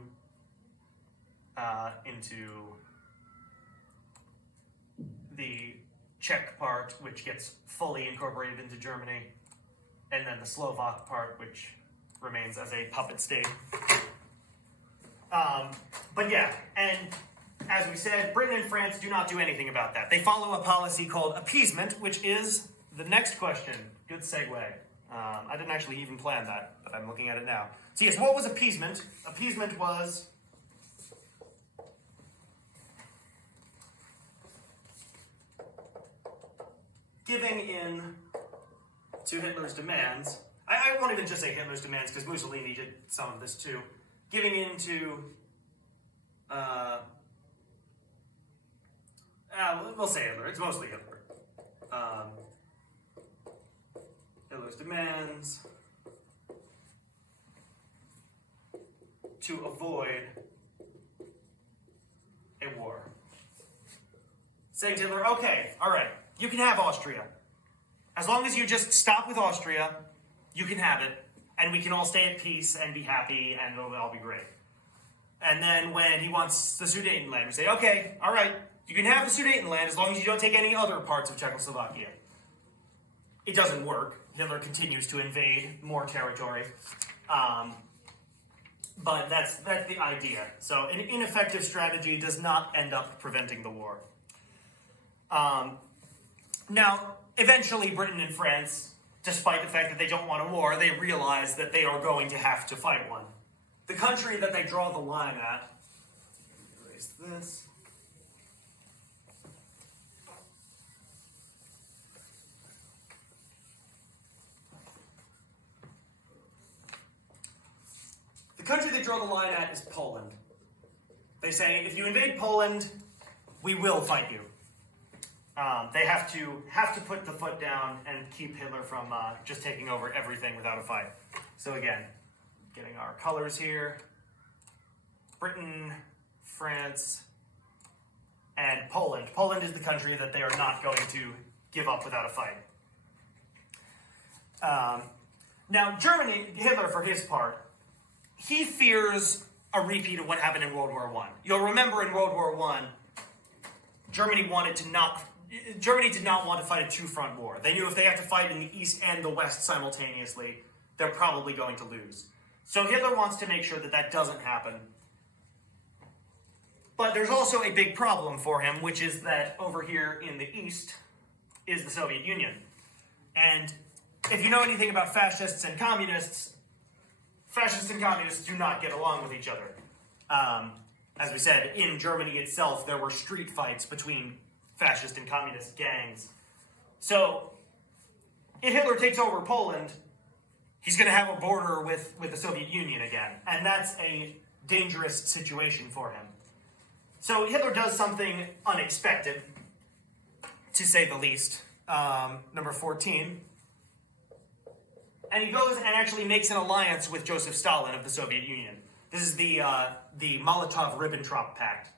the Czech part, which gets fully incorporated into Germany, and then the Slovak part, which remains as a puppet state. But yeah, and as we said, Britain and France do not do anything about that. They follow a policy called appeasement, which is the next question. Good segue. I didn't actually even plan that, but I'm looking at it now. So yes, what was appeasement? Appeasement was giving in to Hitler's demands. I won't even just say Hitler's demands, because Mussolini did some of this too. Giving in to, we'll say Hitler. It's mostly Hitler. Hitler's demands to avoid a war. Saying to Hitler, okay, all right, you can have Austria. As long as you just stop with Austria, you can have it, and we can all stay at peace and be happy, and it'll all be great. And then when he wants the Sudetenland, we say, okay, all right, you can have the Sudetenland as long as you don't take any other parts of Czechoslovakia. It doesn't work. Hitler continues to invade more territory. But that's the idea. So an ineffective strategy does not end up preventing the war. Now, eventually Britain and France, despite the fact that they don't want a war, they realize that they are going to have to fight one. The country that they draw the line at, erase this. The country they draw the line at is Poland. They say, if you invade Poland, we will fight you. They have to put the foot down and keep Hitler from just taking over everything without a fight. So again, getting our colors here. Britain, France, and Poland. Poland is the country that they are not going to give up without a fight. Now, Germany, Hitler, for his part, he fears a repeat of what happened in World War I. You'll remember in World War I, Germany did not want to fight a two-front war. They knew if they had to fight in the East and the West simultaneously, they're probably going to lose. So Hitler wants to make sure that that doesn't happen. But there's also a big problem for him, which is that over here in the East is the Soviet Union. And if you know anything about fascists and communists do not get along with each other. As we said, in Germany itself, there were street fights between fascist and communist gangs. So, if Hitler takes over Poland, he's going to have a border with the Soviet Union again. And that's a dangerous situation for him. So, Hitler does something unexpected, to say the least. Number 14. And he goes and actually makes an alliance with Joseph Stalin of the Soviet Union. This is the Molotov-Ribbentrop Pact,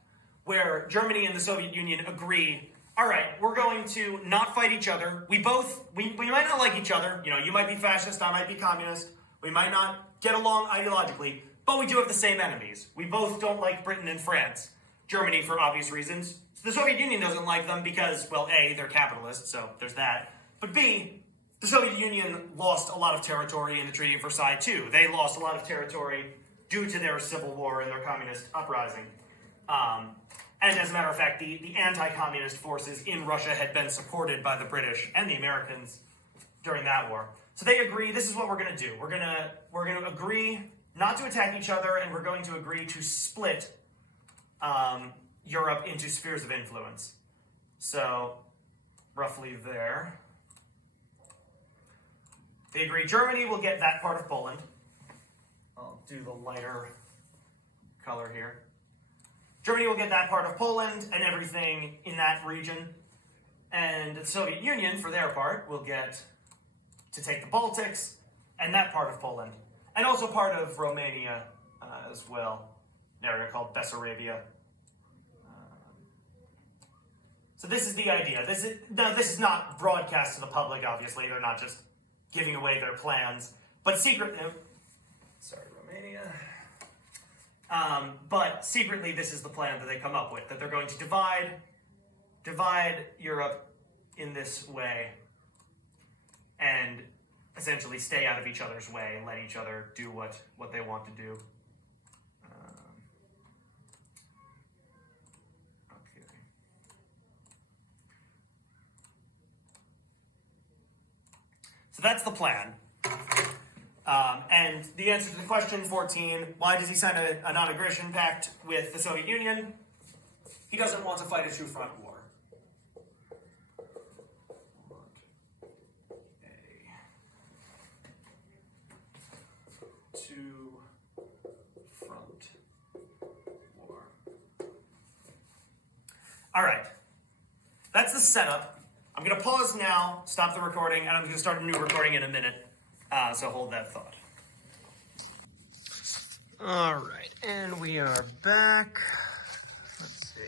where Germany and the Soviet Union agree, all right, we're going to not fight each other. We might not like each other. You know, you might be fascist, I might be communist. We might not get along ideologically, but we do have the same enemies. We both don't like Britain and France. Germany, for obvious reasons. The Soviet Union doesn't like them because, well, A, they're capitalists, so there's that. But B, the Soviet Union lost a lot of territory in the Treaty of Versailles, too. They lost a lot of territory due to their civil war and their communist uprising. And as a matter of fact, the anti-communist forces in Russia had been supported by the British and the Americans during that war. So they agree, this is what we're going to do. We're going to agree not to attack each other, and we're going to agree to split Europe into spheres of influence. So, roughly there. They agree Germany will get that part of Poland. I'll do the lighter color here. Germany will get that part of Poland and everything in that region. And the Soviet Union, for their part, will get to take the Baltics and that part of Poland. And also part of Romania as well, an area called Bessarabia. So this is the idea. This is not broadcast to the public, obviously. They're not just giving away their plans. But secretly, Romania. But secretly, this is the plan that they come up with, that they're going to divide Europe in this way and essentially stay out of each other's way and let each other do what they want to do. Okay. So that's the plan. And the answer to the question 14, why does he sign a non-aggression pact with the Soviet Union? He doesn't want to fight a two-front war. Two-front war. All right. That's the setup. I'm going to pause now, stop the recording, and I'm going to start a new recording in a minute. So hold that thought. All right, and we are back. Let's see.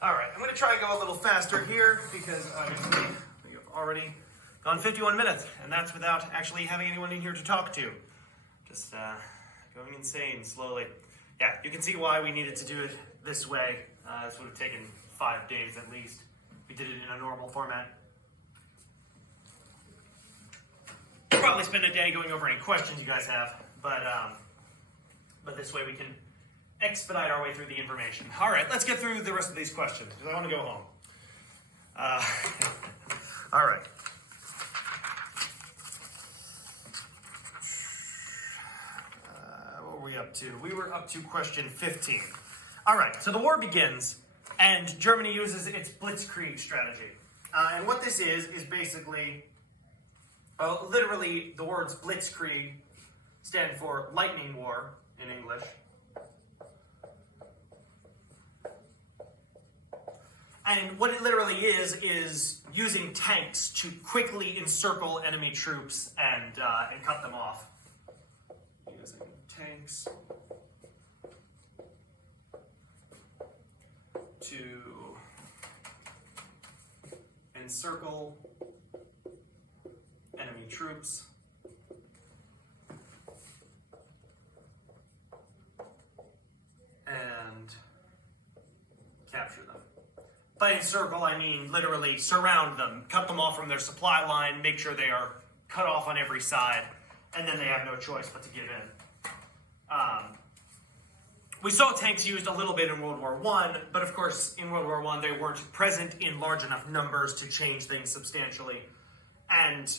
All right, I'm going to try and go a little faster here because obviously we have already gone 51 minutes, and that's without actually having anyone in here to talk to. Just going insane slowly. Yeah, you can see why we needed to do it this way. This would have taken 5 days at least. We did it in a normal format. We'll probably spend a day going over any questions you guys have, but this way we can expedite our way through the information. All right, let's get through the rest of these questions because I want to go home. All right. What were we up to? We were up to question 15. All right, so the war begins, and Germany uses its blitzkrieg strategy. And what this is basically, literally, the words blitzkrieg stand for lightning war in English. And what it literally is using tanks to quickly encircle enemy troops and cut them off. Using tanks to encircle enemy troops and capture them. By encircle, I mean literally surround them, cut them off from their supply line, make sure they are cut off on every side, and then they have no choice but to give in. We saw tanks used a little bit in World War I, but of course in World War I they weren't present in large enough numbers to change things substantially, and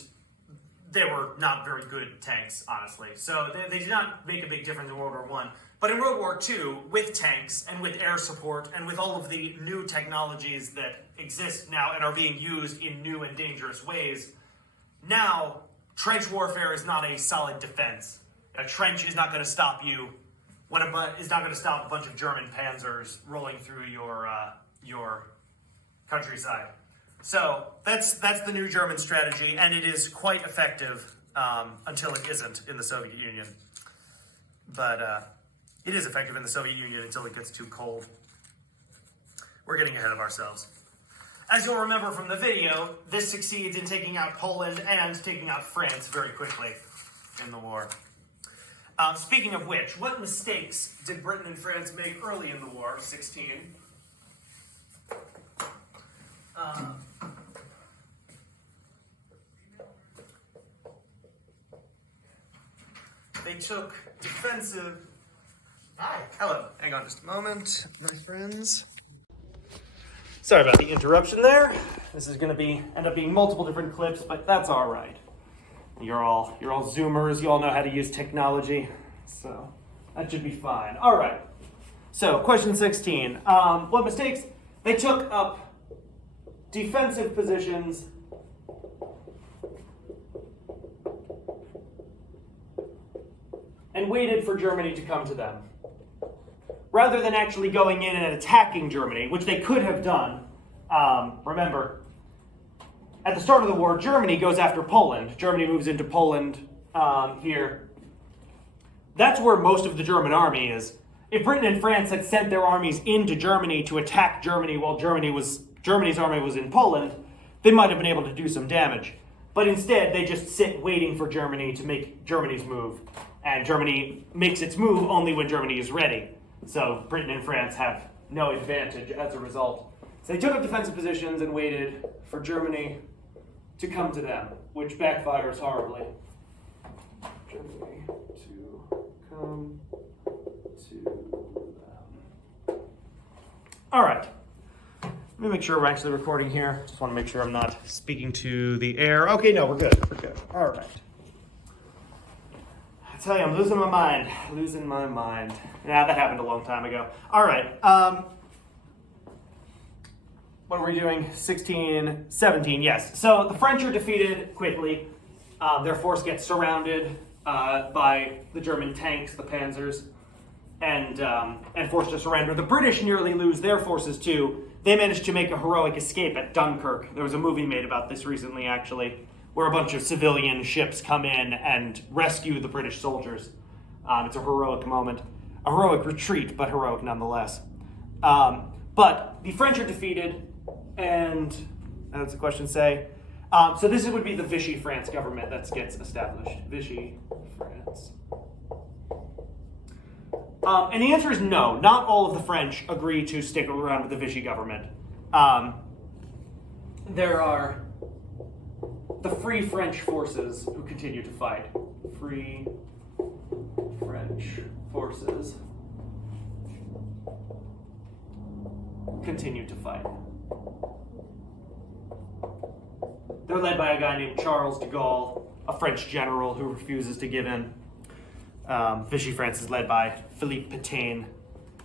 they were not very good tanks, honestly. So they did not make a big difference in World War I. But in World War II, with tanks and with air support and with all of the new technologies that exist now and are being used in new and dangerous ways, now trench warfare is not a solid defense. A trench is not going to stop you is not going to stop a bunch of German panzers rolling through your countryside. So that's the new German strategy, and it is quite effective until it isn't in the Soviet Union. But it is effective in the Soviet Union until it gets too cold. We're getting ahead of ourselves. As you'll remember from the video, this succeeds in taking out Poland and taking out France very quickly in the war. Speaking of which, what mistakes did Britain and France make early in the war, 16? They took defensive... Hi. Hello. Hang on just a moment, my friends. Sorry about the interruption there. This is going to end up being multiple different clips, but that's all right. You're all Zoomers. You all know how to use technology, so that should be fine. All right. So, question 16. What mistakes? They took up defensive positions waited for Germany to come to them. Rather than actually going in and attacking Germany, which they could have done, remember, at the start of the war, Germany goes after Poland. Germany moves into Poland here. That's where most of the German army is. If Britain and France had sent their armies into Germany to attack Germany while Germany's army was in Poland, they might have been able to do some damage. But instead, they just sit waiting for Germany to make Germany's move. And Germany makes its move only when Germany is ready. So Britain and France have no advantage as a result. So they took up defensive positions and waited for Germany to come to them, which backfires horribly. Germany to come to them. All right. Let me make sure we're actually recording here. Just want to make sure I'm not speaking to the air. Okay, no, we're good. We're good. All right. I tell you, I'm losing my mind. Losing my mind. Yeah, that happened a long time ago. All right. What are we doing? 16, 17, yes. So the French are defeated quickly. Their force gets surrounded by the German tanks, the panzers, and forced to surrender. The British nearly lose their forces too. They managed to make a heroic escape at Dunkirk. There was a movie made about this recently, actually, where a bunch of civilian ships come in and rescue the British soldiers. It's a heroic moment. A heroic retreat, but heroic nonetheless. But the French are defeated, and what's the question say? So this would be the Vichy France government that gets established. Vichy France. And the answer is no. Not all of the French agree to stick around with the Vichy government. There are the Free French forces who continue to fight. Free French forces continue to fight. They're led by a guy named Charles de Gaulle, a French general who refuses to give in. Vichy France is led by Philippe Pétain,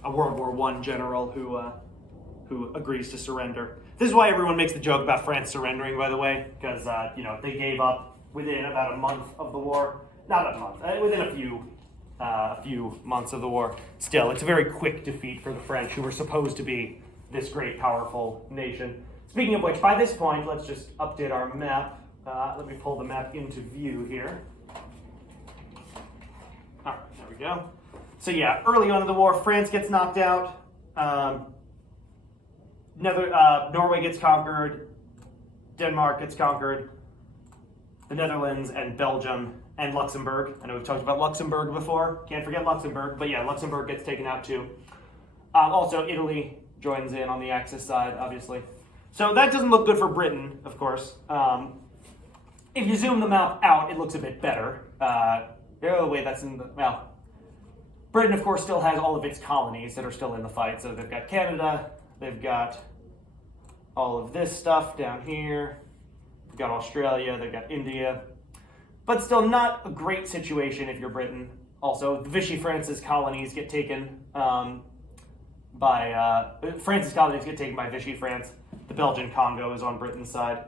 a World War I general who agrees to surrender. This is why everyone makes the joke about France surrendering, by the way, because they gave up within about a month of the war. Not a month, within a few months of the war. Still, it's a very quick defeat for the French, who were supposed to be this great, powerful nation. Speaking of which, by this point, let's just update our map. Let me pull the map into view here. All right, there we go. So yeah, early on in the war, France gets knocked out. Norway gets conquered. Denmark gets conquered. The Netherlands and Belgium and Luxembourg. I know we've talked about Luxembourg before. Can't forget Luxembourg. But yeah, Luxembourg gets taken out too. Also, Italy joins in on the Axis side, obviously. So that doesn't look good for Britain, of course. If you zoom the map out, it looks a bit better. Britain, of course, still has all of its colonies that are still in the fight. So they've got Canada, they've got all of this stuff down here. They've got Australia, they've got India. But still not a great situation if you're Britain. Also, Vichy France's colonies get taken France's colonies get taken by Vichy France. The Belgian Congo is on Britain's side.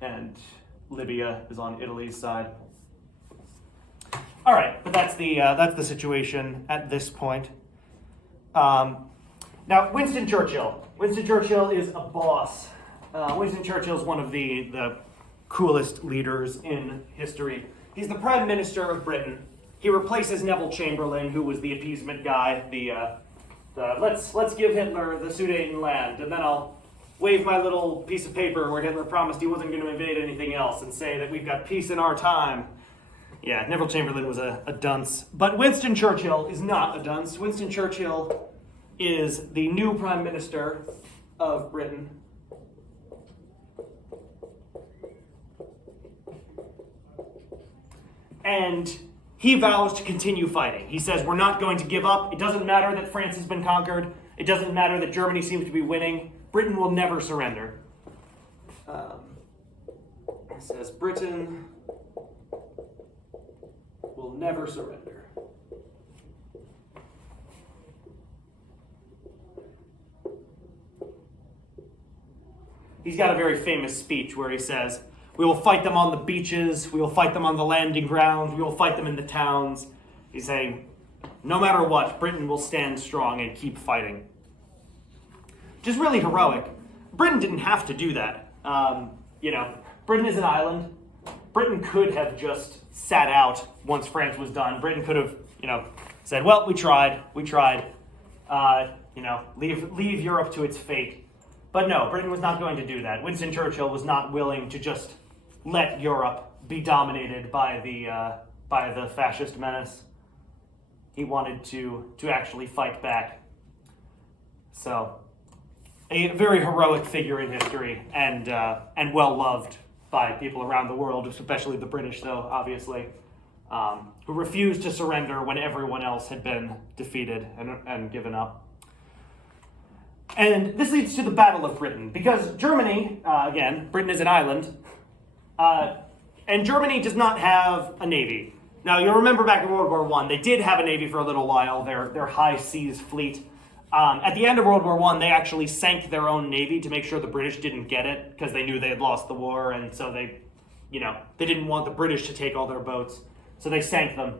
And Libya is on Italy's side. All right, but that's the situation at this point. Now, Winston Churchill. Winston Churchill is a boss. Winston Churchill is one of the coolest leaders in history. He's the Prime Minister of Britain. He replaces Neville Chamberlain, who was the appeasement guy. Let's give Hitler the Sudetenland, and then I'll wave my little piece of paper where Hitler promised he wasn't going to invade anything else and say that we've got peace in our time. Yeah, Neville Chamberlain was a dunce. But Winston Churchill is not a dunce. Winston Churchill is the new Prime Minister of Britain. And he vows to continue fighting. He says, we're not going to give up. It doesn't matter that France has been conquered. It doesn't matter that Germany seems to be winning. Britain will never surrender. He says, Britain will never surrender. He's got a very famous speech where he says, We will fight them on the beaches. We will fight them on the landing grounds. We will fight them in the towns. He's saying, no matter what, Britain will stand strong and keep fighting. Which is really heroic. Britain didn't have to do that. Britain is an island. Britain could have just sat out once France was done. Britain could have, said, well, we tried. Leave Europe to its fate. But no, Britain was not going to do that. Winston Churchill was not willing to just let Europe be dominated by the fascist menace. He wanted to actually fight back. So, a very heroic figure in history, and well loved by people around the world, especially the British, though, obviously, who refused to surrender when everyone else had been defeated and given up. And this leads to the Battle of Britain, because Germany, again, Britain is an island, and Germany does not have a navy. Now, you'll remember back in World War I, they did have a navy for a little while, their high seas fleet. At the end of World War I, they actually sank their own navy to make sure the British didn't get it, because they knew they had lost the war, and so they didn't want the British to take all their boats, so they sank them.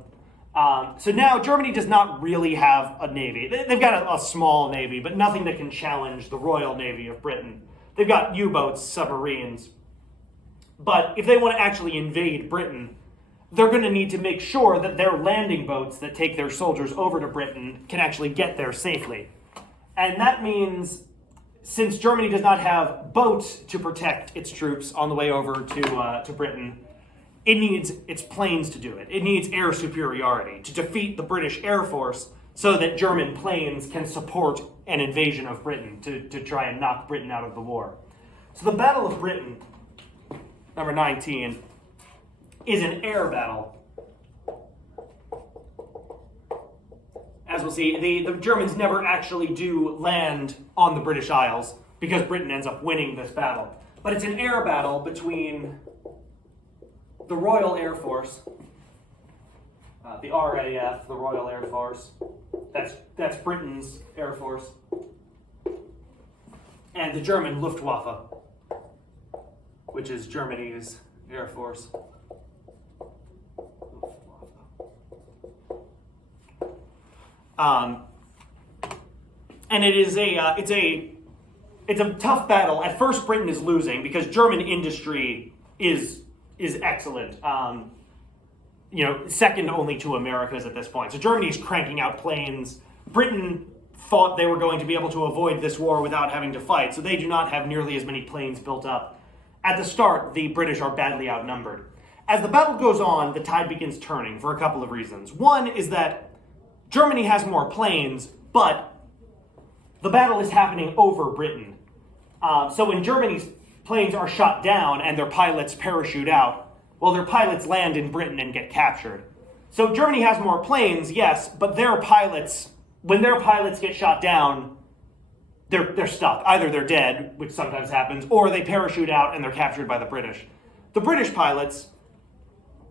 So now Germany does not really have a navy. They've got a small navy, but nothing that can challenge the Royal Navy of Britain. They've got U-boats, submarines. But if they want to actually invade Britain, they're going to need to make sure that their landing boats that take their soldiers over to Britain can actually get there safely. And that means, since Germany does not have boats to protect its troops on the way over to Britain, it needs its planes to do it. It needs air superiority to defeat the British Air Force so that German planes can support an invasion of Britain to try and knock Britain out of the war. So the Battle of Britain, number 19, is an air battle. As we'll see, the Germans never actually do land on the British Isles because Britain ends up winning this battle. But it's an air battle between the Royal Air Force, the RAF, the Royal Air Force, that's Britain's Air Force, and the German Luftwaffe, which is Germany's Air Force. And it is it's a tough battle. At first, Britain is losing because German industry is excellent. Second only to America's at this point. So Germany's cranking out planes. Britain thought they were going to be able to avoid this war without having to fight, so they do not have nearly as many planes built up. At the start, the British are badly outnumbered. As the battle goes on, the tide begins turning for a couple of reasons. One is that Germany has more planes, but the battle is happening over Britain. So when Germany's planes are shot down and their pilots parachute out, well, their pilots land in Britain and get captured. So Germany has more planes, yes, but when their pilots get shot down, they're stuck. Either they're dead, which sometimes happens, or they parachute out and they're captured by the British. The British pilots,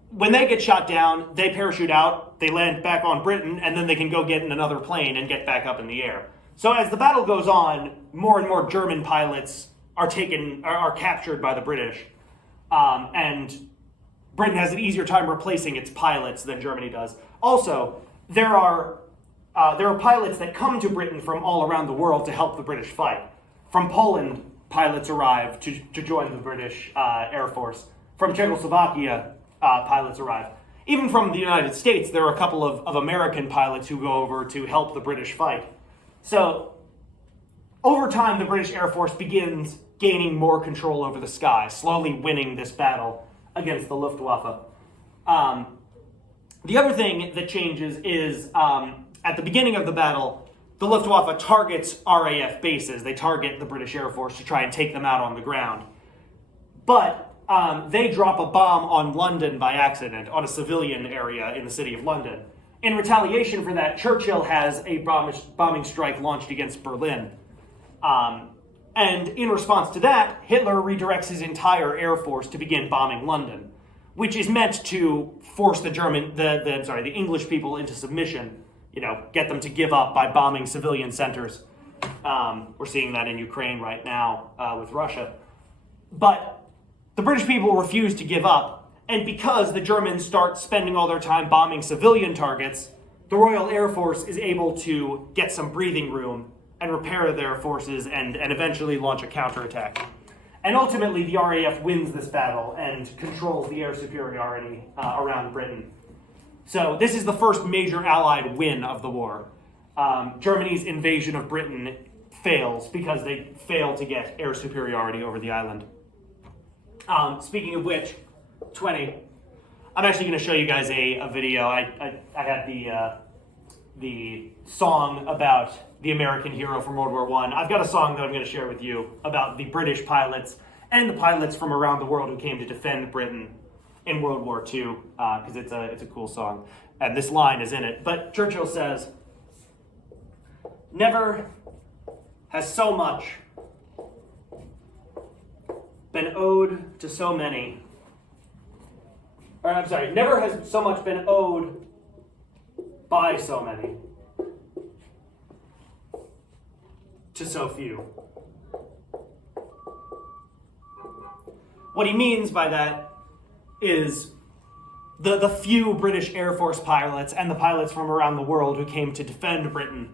when they get shot down, they parachute out, they land back on Britain, and then they can go get in another plane and get back up in the air. So as the battle goes on, more and more German pilots are captured by the British, and Britain has an easier time replacing its pilots than Germany does. Also, there are pilots that come to Britain from all around the world to help the British fight. From Poland, pilots arrive to join the British Air Force. From Czechoslovakia, pilots arrive. Even from the United States, there are a couple of American pilots who go over to help the British fight. So, over time, the British Air Force begins gaining more control over the sky, slowly winning this battle against the Luftwaffe. The other thing that changes is, at the beginning of the battle, the Luftwaffe targets RAF bases. They target the British Air Force to try and take them out on the ground. But they drop a bomb on London by accident, on a civilian area in the city of London. In retaliation for that, Churchill has a bombing strike launched against Berlin. And in response to that, Hitler redirects his entire air force to begin bombing London, which is meant to force the English people into submission, get them to give up by bombing civilian centers. We're seeing that in Ukraine right now with Russia. But the British people refuse to give up, and because the Germans start spending all their time bombing civilian targets, the Royal Air Force is able to get some breathing room and repair their forces and eventually launch a counterattack. And ultimately, the RAF wins this battle and controls the air superiority around Britain. So this is the first major Allied win of the war. Germany's invasion of Britain fails because they fail to get air superiority over the island. Speaking of which, 20. I'm actually going to show you guys a video. I had the song about the American hero from World War I. I've got a song that I'm going to share with you about the British pilots and the pilots from around the world who came to defend Britain in World War II, because it's a cool song. And this line is in it. But Churchill says, "Never has so much been owed to so many." Or, I'm sorry, never has so much been owed by so many to so few. What he means by that is the few British Air Force pilots and the pilots from around the world who came to defend Britain,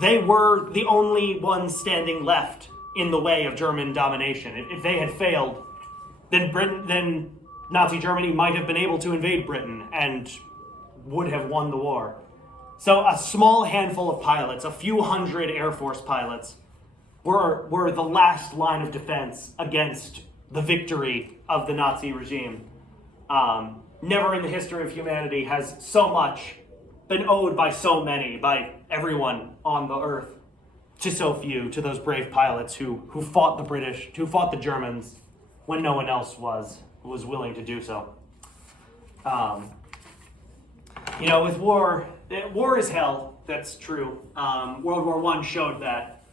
they were the only ones standing left in the way of German domination. If they had failed, then Nazi Germany might have been able to invade Britain and would have won the war. So a small handful of pilots, a few hundred Air Force pilots, were the last line of defense against the victory of the Nazi regime. Never in the history of humanity has so much been owed by so many, by everyone on the earth, to so few, to those brave pilots who fought the British, who fought the Germans when no one else was willing to do so. With war is hell, that's true. World War I showed that.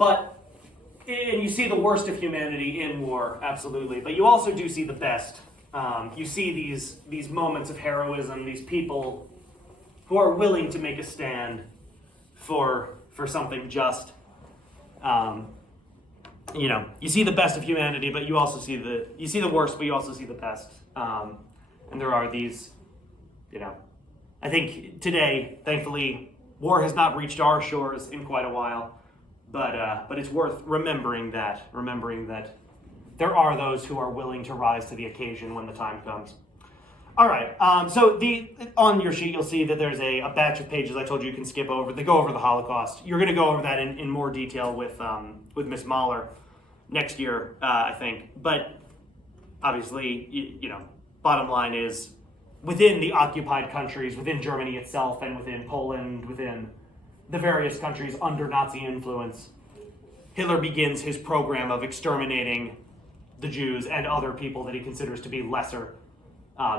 And you see the worst of humanity in war, absolutely, but you also do see the best. You see these moments of heroism, these people who are willing to make a stand for something just. You see the best of humanity, but you also see the worst, but you also see the best. And there are these, I think today, thankfully, war has not reached our shores in quite a while, but it's worth remembering that there are those who are willing to rise to the occasion when the time comes. All right, so on your sheet, you'll see that there's a batch of pages I told you can skip over. They go over the Holocaust. You're going to go over that in more detail with Miss Mahler next year, I think. But obviously, bottom line is, within the occupied countries, within Germany itself, and within Poland, within the various countries under Nazi influence, Hitler begins his program of exterminating the Jews and other people that he considers to be lesser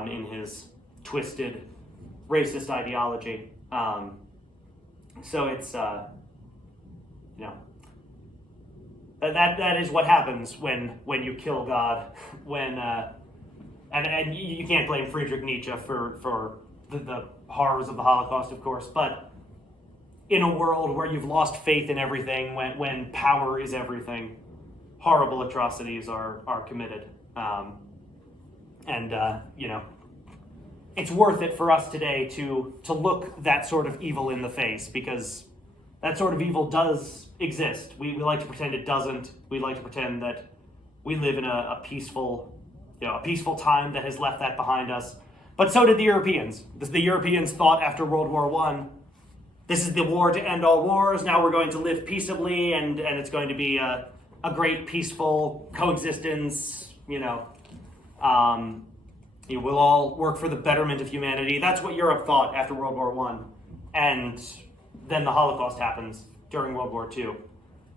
in his twisted racist ideology. So it's, that is what happens when you kill God, and you can't blame Friedrich Nietzsche for the horrors of the Holocaust, of course, but in a world where you've lost faith in everything, when power is everything, horrible atrocities are committed. It's worth it for us today to look that sort of evil in the face, because that sort of evil does exist. We like to pretend it doesn't. We like to pretend that we live in a peaceful time that has left that behind us. But so did the Europeans. The Europeans thought after World War I, this is the war to end all wars. Now we're going to live peaceably, and it's going to be a great peaceful coexistence. We'll all work for the betterment of humanity. That's what Europe thought after World War I. And then the Holocaust happens during World War II.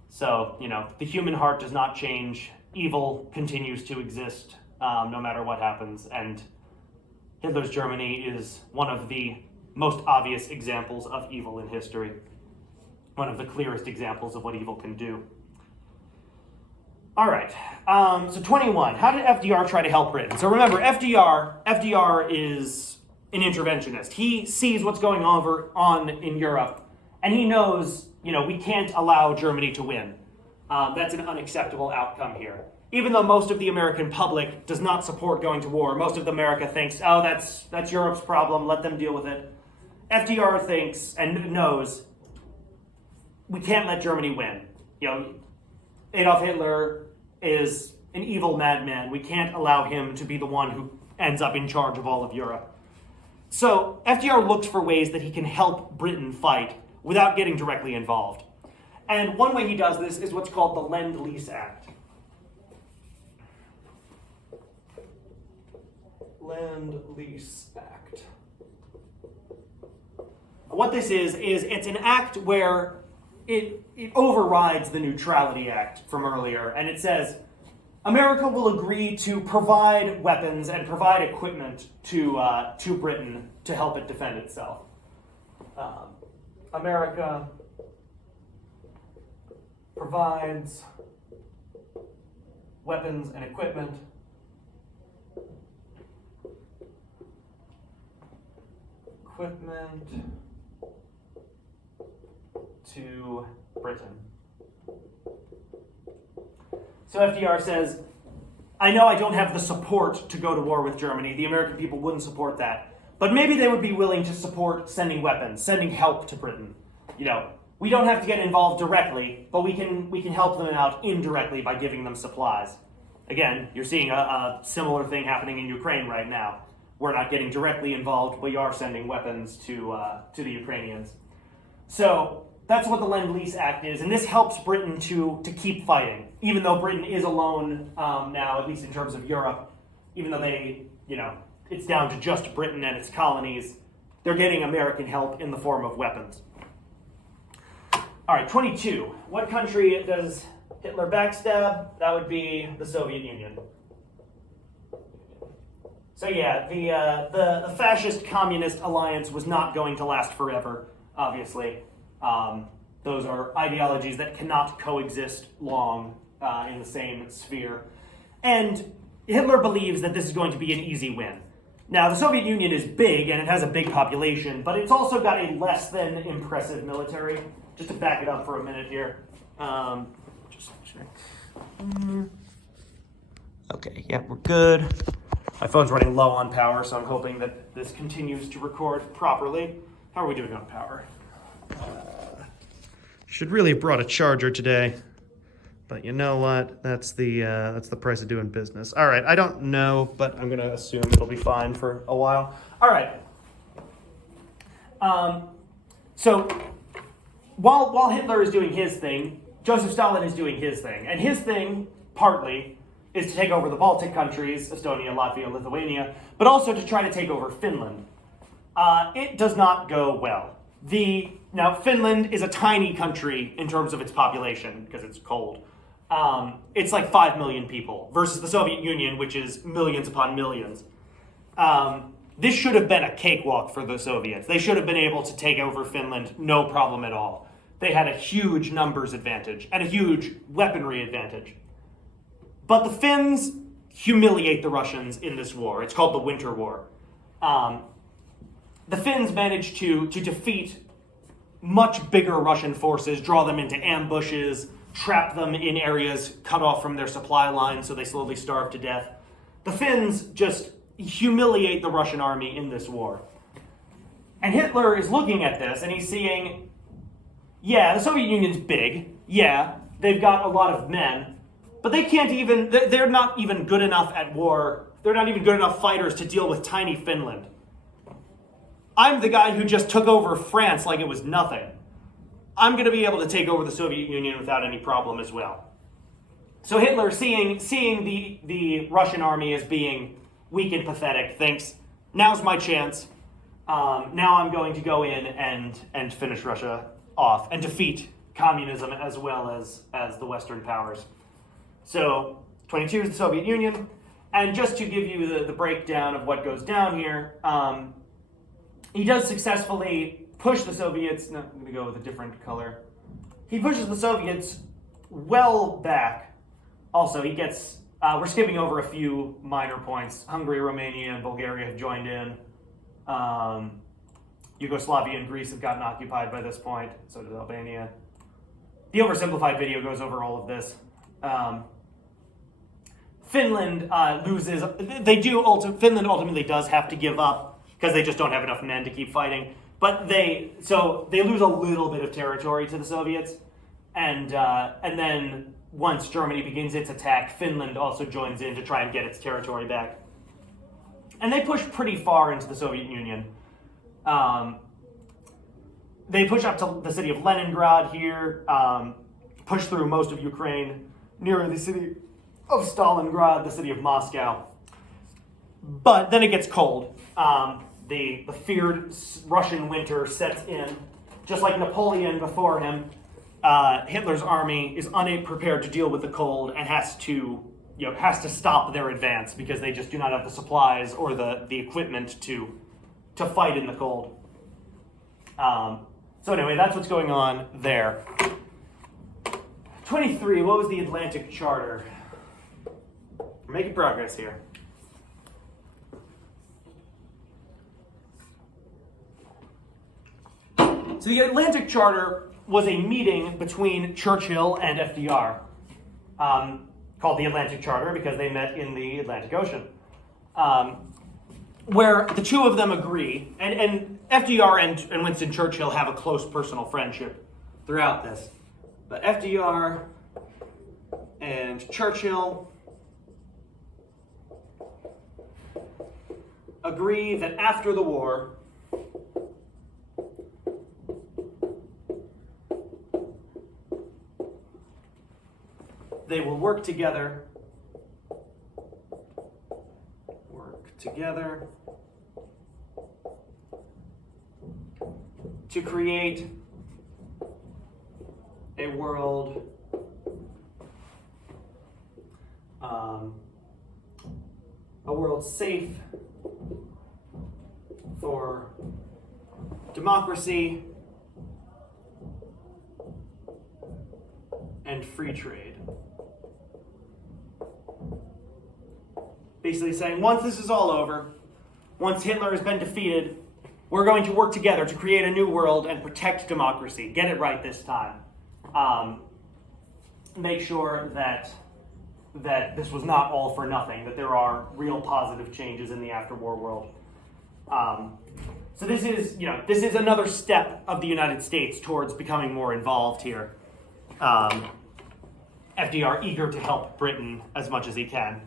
So, the human heart does not change. Evil continues to exist no matter what happens. And Hitler's Germany is one of the most obvious examples of evil in history. One of the clearest examples of what evil can do. All right, so 21. How did FDR try to help Britain? So remember, FDR is an interventionist. He sees what's going on in Europe, and he knows, we can't allow Germany to win. That's an unacceptable outcome here. even though most of the American public does not support going to war, most of America thinks, oh, that's Europe's problem, let them deal with it. FDR thinks and knows we can't let Germany win. You know, Adolf Hitler is an evil madman. We can't allow him to be the one who ends up in charge of all of Europe. So FDR looked for ways that he can help Britain fight without getting directly involved. And one way he does this is what's called the Lend-Lease Act. Lend-Lease Act. What this is it's an act where it overrides the Neutrality Act from earlier, and it says America will agree to provide weapons and provide equipment to Britain to help it defend itself. America provides weapons and equipment to Britain. So FDR says, I know I don't have the support to go to war with Germany. The American people wouldn't support that. But maybe they would be willing to support sending weapons, sending help to Britain. You know, we don't have to get involved directly, but we can help them out indirectly by giving them supplies. Again, you're seeing a similar thing happening in Ukraine right now. We're not getting directly involved, but we are sending weapons to the Ukrainians. So that's what the Lend-Lease Act is, and this helps Britain to keep fighting, even though Britain is alone now, at least in terms of Europe. Even though it's down to just Britain and its colonies, they're getting American help in the form of weapons. All right, 22. What country does Hitler backstab? That would be the Soviet Union. So yeah, the fascist communist alliance was not going to last forever, obviously. Those are ideologies that cannot coexist long in the same sphere. And Hitler believes that this is going to be an easy win. Now, the Soviet Union is big, and it has a big population, but it's also got a less than impressive military. Just to back it up for a minute here. Okay, yeah, we're good. My phone's running low on power, so I'm hoping that this continues to record properly. How are we doing on power? Should really have brought a charger today, but you know what? That's the price of doing business. All right, I don't know, but I'm gonna assume it'll be fine for a while. All right. So while Hitler is doing his thing, Joseph Stalin is doing his thing, and his thing partly is to take over the Baltic countries, Estonia, Latvia, Lithuania, but also to try to take over Finland. It does not go well. Now, Finland is a tiny country in terms of its population, because it's cold. It's like 5 million people, versus the Soviet Union, which is millions upon millions. This should have been a cakewalk for the Soviets. They should have been able to take over Finland, no problem at all. They had a huge numbers advantage, and a huge weaponry advantage. But the Finns humiliate the Russians in this war. It's called the Winter War. The Finns managed to defeat much bigger Russian forces, draw them into ambushes, trap them in areas cut off from their supply lines so they slowly starve to death. The Finns just humiliate the Russian army in this war. And Hitler is looking at this and he's seeing, yeah, the Soviet Union's big. Yeah, they've got a lot of men, but they're not even good enough at war. They're not even good enough fighters to deal with tiny Finland. I'm the guy who just took over France like it was nothing. I'm going to be able to take over the Soviet Union without any problem as well. So Hitler, seeing the Russian army as being weak and pathetic, thinks, now's my chance. Now I'm going to go in and finish Russia off and defeat communism as well as the Western powers. So 22 is the Soviet Union. And just to give you the breakdown of what goes down here, he does successfully push the Soviets. No, I'm going to go with a different color. He pushes the Soviets well back. Also, he gets, we're skipping over a few minor points. Hungary, Romania, and Bulgaria have joined in. Yugoslavia and Greece have gotten occupied by this point. So did Albania. The oversimplified video goes over all of this. Finland loses. Finland ultimately does have to give up because they just don't have enough men to keep fighting. But they lose a little bit of territory to the Soviets, and then once Germany begins its attack, Finland also joins in to try and get its territory back. And they push pretty far into the Soviet Union. They push up to the city of Leningrad here, push through most of Ukraine, near the city of Stalingrad, the city of Moscow. But then it gets cold. The feared Russian winter sets in. Just like Napoleon before him, Hitler's army is unprepared to deal with the cold and has to stop their advance because they just do not have the supplies or the equipment to fight in the cold. So anyway, that's what's going on there. 23, what was the Atlantic Charter? We're making progress here. So the Atlantic Charter was a meeting between Churchill and FDR, called the Atlantic Charter because they met in the Atlantic Ocean, where the two of them agree, and FDR and Winston Churchill have a close personal friendship throughout this. But FDR and Churchill agree that after the war, they will work together to create a world safe for democracy and free trade. Basically saying, once this is all over, once Hitler has been defeated, we're going to work together to create a new world and protect democracy. Get it right this time. Make sure that this was not all for nothing, that there are real positive changes in the after-war world. So this is another step of the United States towards becoming more involved here. FDR eager to help Britain as much as he can.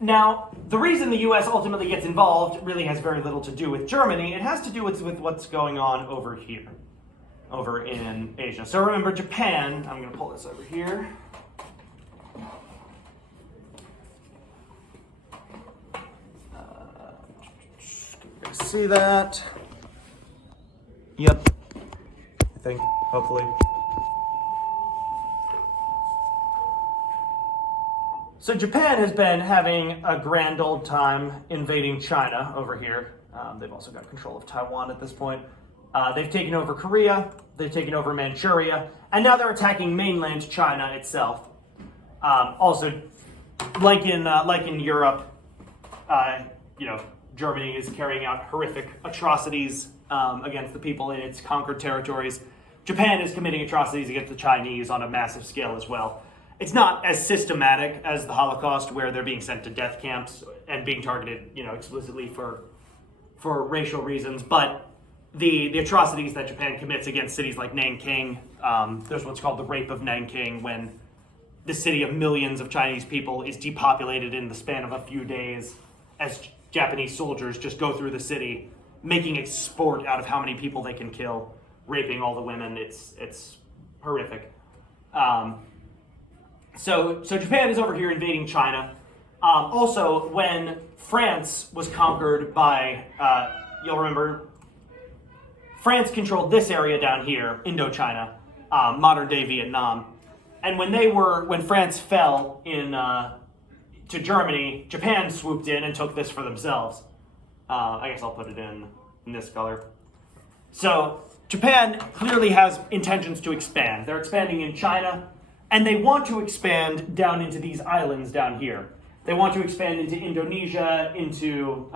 Now, the reason the U.S. ultimately gets involved really has very little to do with Germany. It has to do with what's going on over here, over in Asia. So remember Japan, I'm going to pull this over here. See that? Yep. I think, hopefully. So Japan has been having a grand old time invading China over here. They've also got control of Taiwan at this point. They've taken over Korea, they've taken over Manchuria, and now they're attacking mainland China itself. Also, like in Europe, Germany is carrying out horrific atrocities against the people in its conquered territories. Japan is committing atrocities against the Chinese on a massive scale as well. It's not as systematic as the Holocaust, where they're being sent to death camps and being targeted, explicitly for racial reasons. But the atrocities that Japan commits against cities like Nanking, there's what's called the Rape of Nanking, when the city of millions of Chinese people is depopulated in the span of a few days, as Japanese soldiers just go through the city, making a sport out of how many people they can kill, raping all the women. It's horrific. So Japan is over here invading China. Also, when France was conquered by, you'll remember, France controlled this area down here, Indochina, modern-day Vietnam. And when France fell to Germany, Japan swooped in and took this for themselves. I guess I'll put it in this color. So Japan clearly has intentions to expand. They're expanding in China, and they want to expand down into these islands down here. They want to expand into Indonesia, into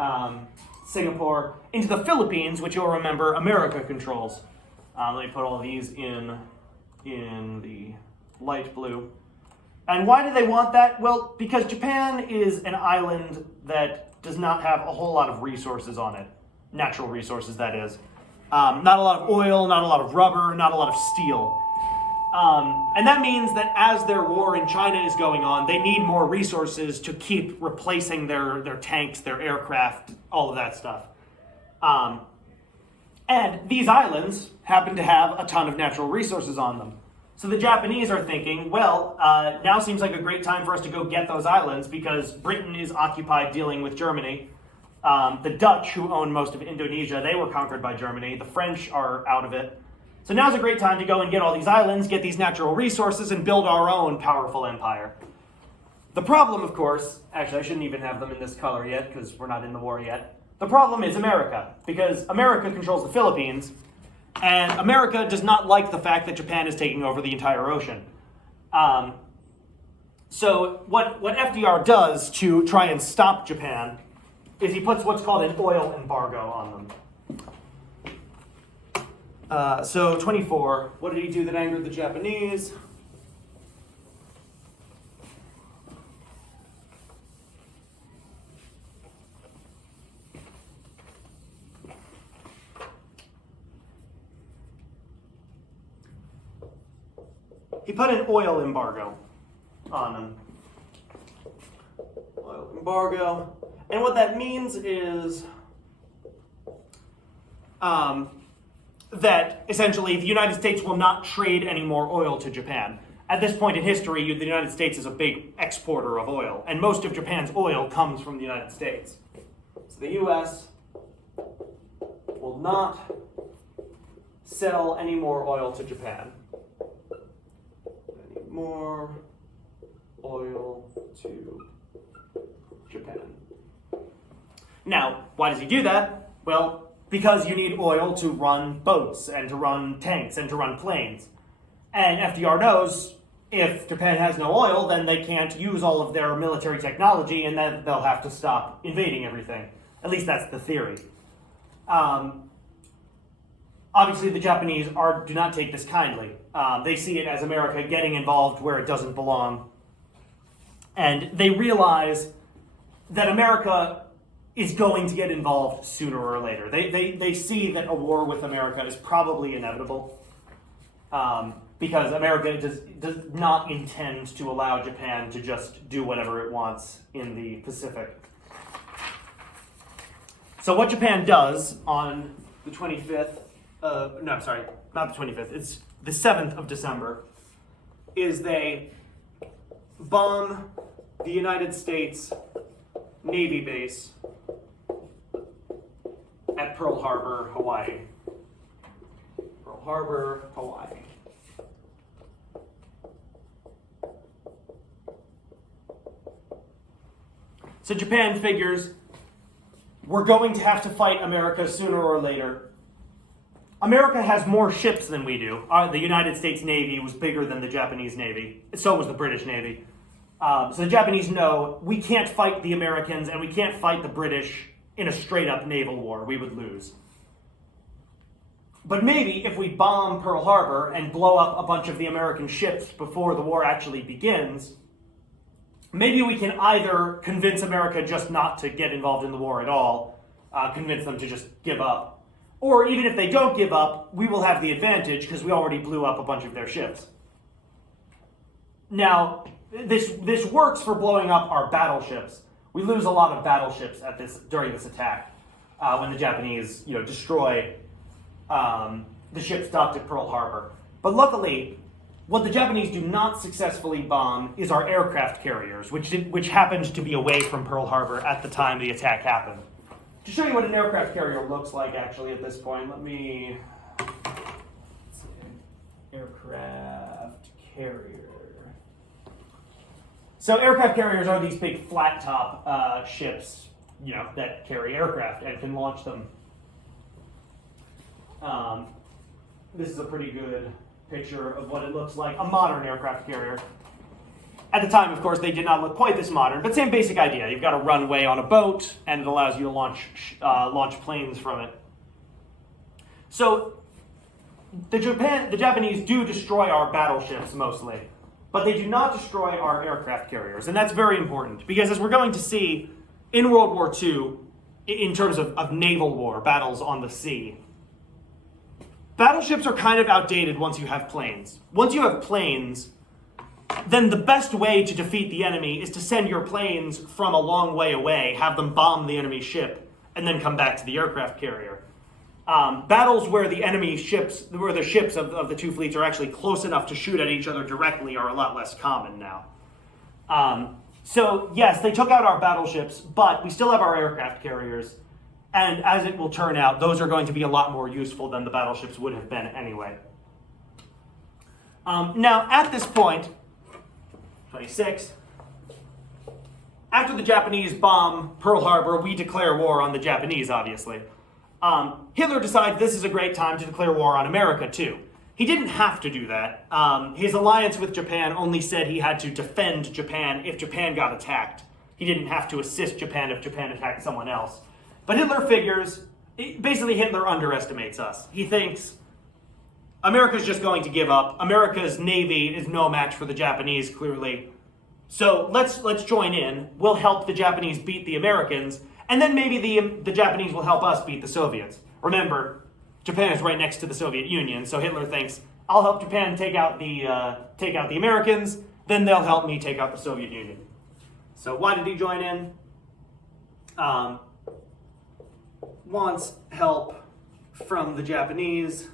Singapore, into the Philippines, which you'll remember America controls. Let me put all of these in the light blue. And why do they want that? Well, because Japan is an island that does not have a whole lot of resources on it. Natural resources, that is. Not a lot of oil, not a lot of rubber, not a lot of steel. And that means that as their war in China is going on, they need more resources to keep replacing their tanks, their aircraft, all of that stuff. And these islands happen to have a ton of natural resources on them. So the Japanese are thinking, well, now seems like a great time for us to go get those islands because Britain is occupied dealing with Germany. The Dutch, who own most of Indonesia, they were conquered by Germany. The French are out of it. So now's a great time to go and get all these islands, get these natural resources, and build our own powerful empire. The problem, of course, actually I shouldn't even have them in this color yet because we're not in the war yet. The problem is America, because America controls the Philippines, and America does not like the fact that Japan is taking over the entire ocean. So what FDR does to try and stop Japan is he puts what's called an oil embargo on them. So 24, what did he do that angered the Japanese? He put an oil embargo on them. Oil embargo. And what that means is that essentially the United States will not trade any more oil to Japan. At this point in history, the United States is a big exporter of oil, and most of Japan's oil comes from the United States. So the U.S. will not sell any more oil to Japan. Any more oil to Japan. Now, why does he do that? Well, because you need oil to run boats and to run tanks and to run planes. And FDR knows if Japan has no oil, then they can't use all of their military technology and then they'll have to stop invading everything. At least that's the theory. Obviously, the Japanese do not take this kindly. They see it as America getting involved where it doesn't belong. And they realize that America is going to get involved sooner or later. They see that a war with America is probably inevitable because America does not intend to allow Japan to just do whatever it wants in the Pacific. So what Japan does on the 25th, not the 25th, it's the 7th of December, is they bomb the United States Navy base at Pearl Harbor, Hawaii. Pearl Harbor, Hawaii. So Japan figures, we're going to have to fight America sooner or later. America has more ships than we do. The United States Navy was bigger than the Japanese Navy. So was the British Navy. So the Japanese know we can't fight the Americans and we can't fight the British in a straight-up naval war. We would lose. But maybe if we bomb Pearl Harbor and blow up a bunch of the American ships before the war actually begins, maybe we can either convince America just not to get involved in the war at all, convince them to just give up, or even if they don't give up, we will have the advantage because we already blew up a bunch of their ships. Now, this works for blowing up our battleships. We lose a lot of battleships during this attack when the Japanese, destroy the ships docked at Pearl Harbor. But luckily, what the Japanese do not successfully bomb is our aircraft carriers, which happened to be away from Pearl Harbor at the time the attack happened. To show you what an aircraft carrier looks like, actually, at this point, let me see. Aircraft carrier. So aircraft carriers are these big flat-top ships, that carry aircraft and can launch them. This is a pretty good picture of what it looks like, a modern aircraft carrier. At the time, of course, they did not look quite this modern, but same basic idea. You've got a runway on a boat, and it allows you to launch planes from it. So the Japanese do destroy our battleships mostly. but they do not destroy our aircraft carriers. And that's very important because, as we're going to see in World War II, in terms of naval war, battles on the sea, battleships are kind of outdated once you have planes. Once you have planes, then the best way to defeat the enemy is to send your planes from a long way away, have them bomb the enemy ship, and then come back to the aircraft carrier. Battles where the enemy ships, where the ships of the two fleets are actually close enough to shoot at each other directly are a lot less common now. So yes, they took out our battleships, but we still have our aircraft carriers. And as it will turn out, those are going to be a lot more useful than the battleships would have been anyway. Now, at this point, 26, after the Japanese bomb Pearl Harbor, we declare war on the Japanese, obviously. Hitler decided this is a great time to declare war on America, too. He didn't have to do that. His alliance with Japan only said he had to defend Japan if Japan got attacked. He didn't have to assist Japan if Japan attacked someone else. But Hitler figures, basically Hitler underestimates us. He thinks America's just going to give up. America's navy is no match for the Japanese, clearly. So let's join in. We'll help the Japanese beat the Americans, and then maybe the Japanese will help us beat the Soviets. Remember, Japan is right next to the Soviet Union, so Hitler thinks, I'll help Japan take out the Americans, then they'll help me take out the Soviet Union. So why did he join in? Wants help from the Japanese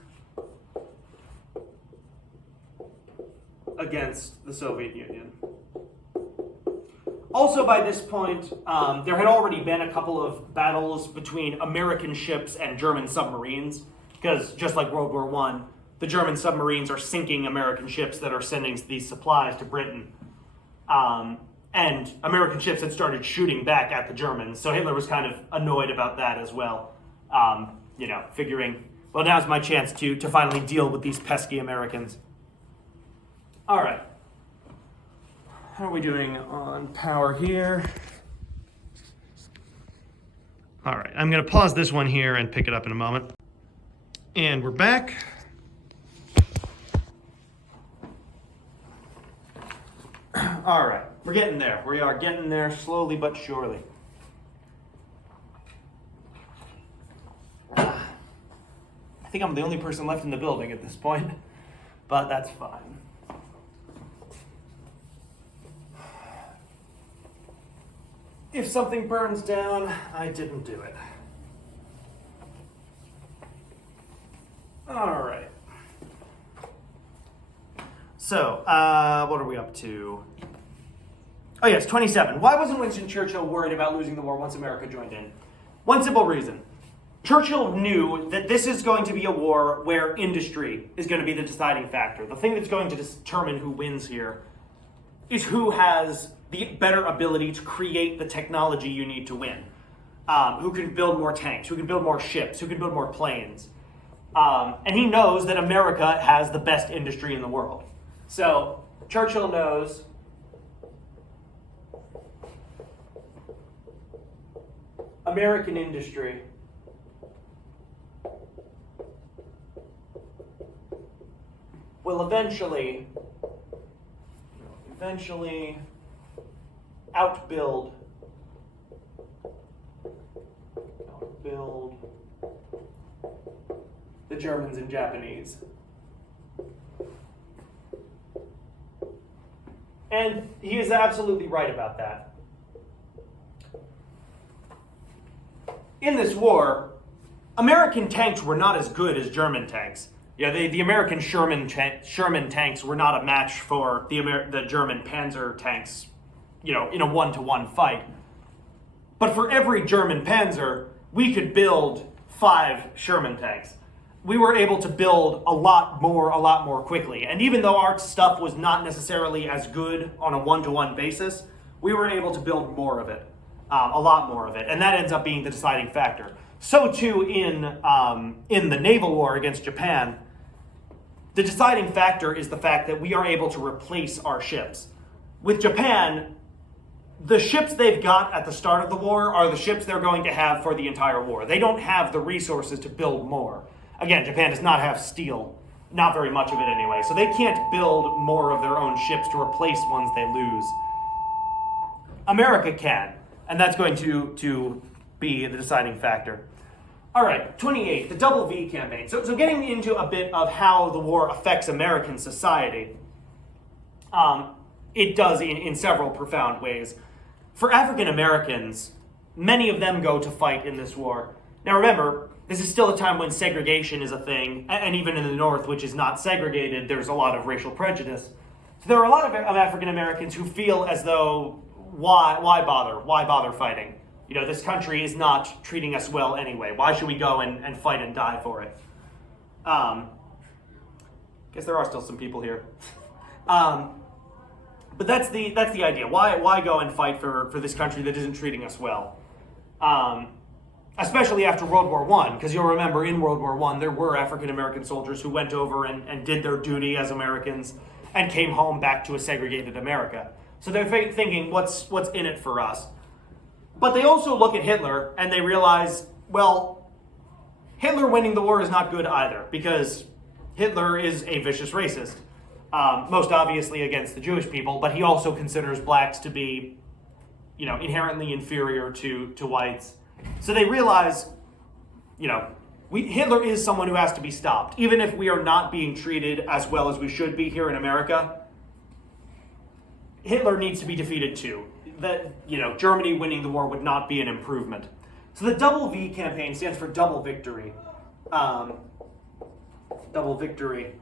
against the Soviet Union. Also, by this point, there had already been a couple of battles between American ships and German submarines, because just like World War I, the German submarines are sinking American ships that are sending these supplies to Britain. And American ships had started shooting back at the Germans, so Hitler was kind of annoyed about that as well. Figuring, well, now's my chance to finally deal with these pesky Americans. All right. How are we doing on power here? All right, I'm going to pause this one here and pick it up in a moment. And we're back. All right, we're getting there. We are getting there slowly but surely. I think I'm the only person left in the building at this point, but that's fine. If something burns down, I didn't do it. All right. So, what are we up to? Oh yes, 27. Why wasn't Winston Churchill worried about losing the war once America joined in? One simple reason. Churchill knew that this is going to be a war where industry is going to be the deciding factor. The thing that's going to determine who wins here is who has the better ability to create the technology you need to win. Who can build more tanks, who can build more ships, who can build more planes. And he knows that America has the best industry in the world. So Churchill knows American industry will eventually outbuild the Germans and Japanese. And he is absolutely right about that. In this war, American tanks were not as good as German tanks. Yeah, the American Sherman tanks were not a match for the German Panzer tanks, in a 1-to-1 fight. But for every German Panzer, we could build 5 Sherman tanks. We were able to build a lot more quickly. And even though our stuff was not necessarily as good on a 1-to-1 basis, we were able to build more of it, a lot more of it. And that ends up being the deciding factor. So too in the naval war against Japan, the deciding factor is the fact that we are able to replace our ships. With Japan, the ships they've got at the start of the war are the ships they're going to have for the entire war. They don't have the resources to build more. Again, Japan does not have steel. not very much of it anyway. So they can't build more of their own ships to replace ones they lose. America can, and that's going to be the deciding factor. All right, 28, the Double V campaign. So getting into a bit of how the war affects American society, it does in several profound ways. For African Americans, many of them go to fight in this war. Now remember, this is still a time when segregation is a thing, and even in the North, which is not segregated, there's a lot of racial prejudice. So there are a lot of African Americans who feel as though, why bother? Why bother fighting? You know, this country is not treating us well anyway. Why should we go and fight and die for it? Guess there are still some people here. But that's the idea. Why go and fight for this country that isn't treating us well? Especially after World War I, because you'll remember in World War I, there were African American soldiers who went over and did their duty as Americans and came home back to a segregated America. So they're thinking, what's in it for us? But they also look at Hitler and they realize, well, Hitler winning the war is not good either, because Hitler is a vicious racist. Most obviously against the Jewish people, but he also considers blacks to be, you know, inherently inferior to whites. So they realize, you know, Hitler is someone who has to be stopped. Even if we are not being treated as well as we should be here in America, Hitler needs to be defeated too. That, you know, Germany winning the war would not be an improvement. So the Double V campaign stands for double victory. Double victory.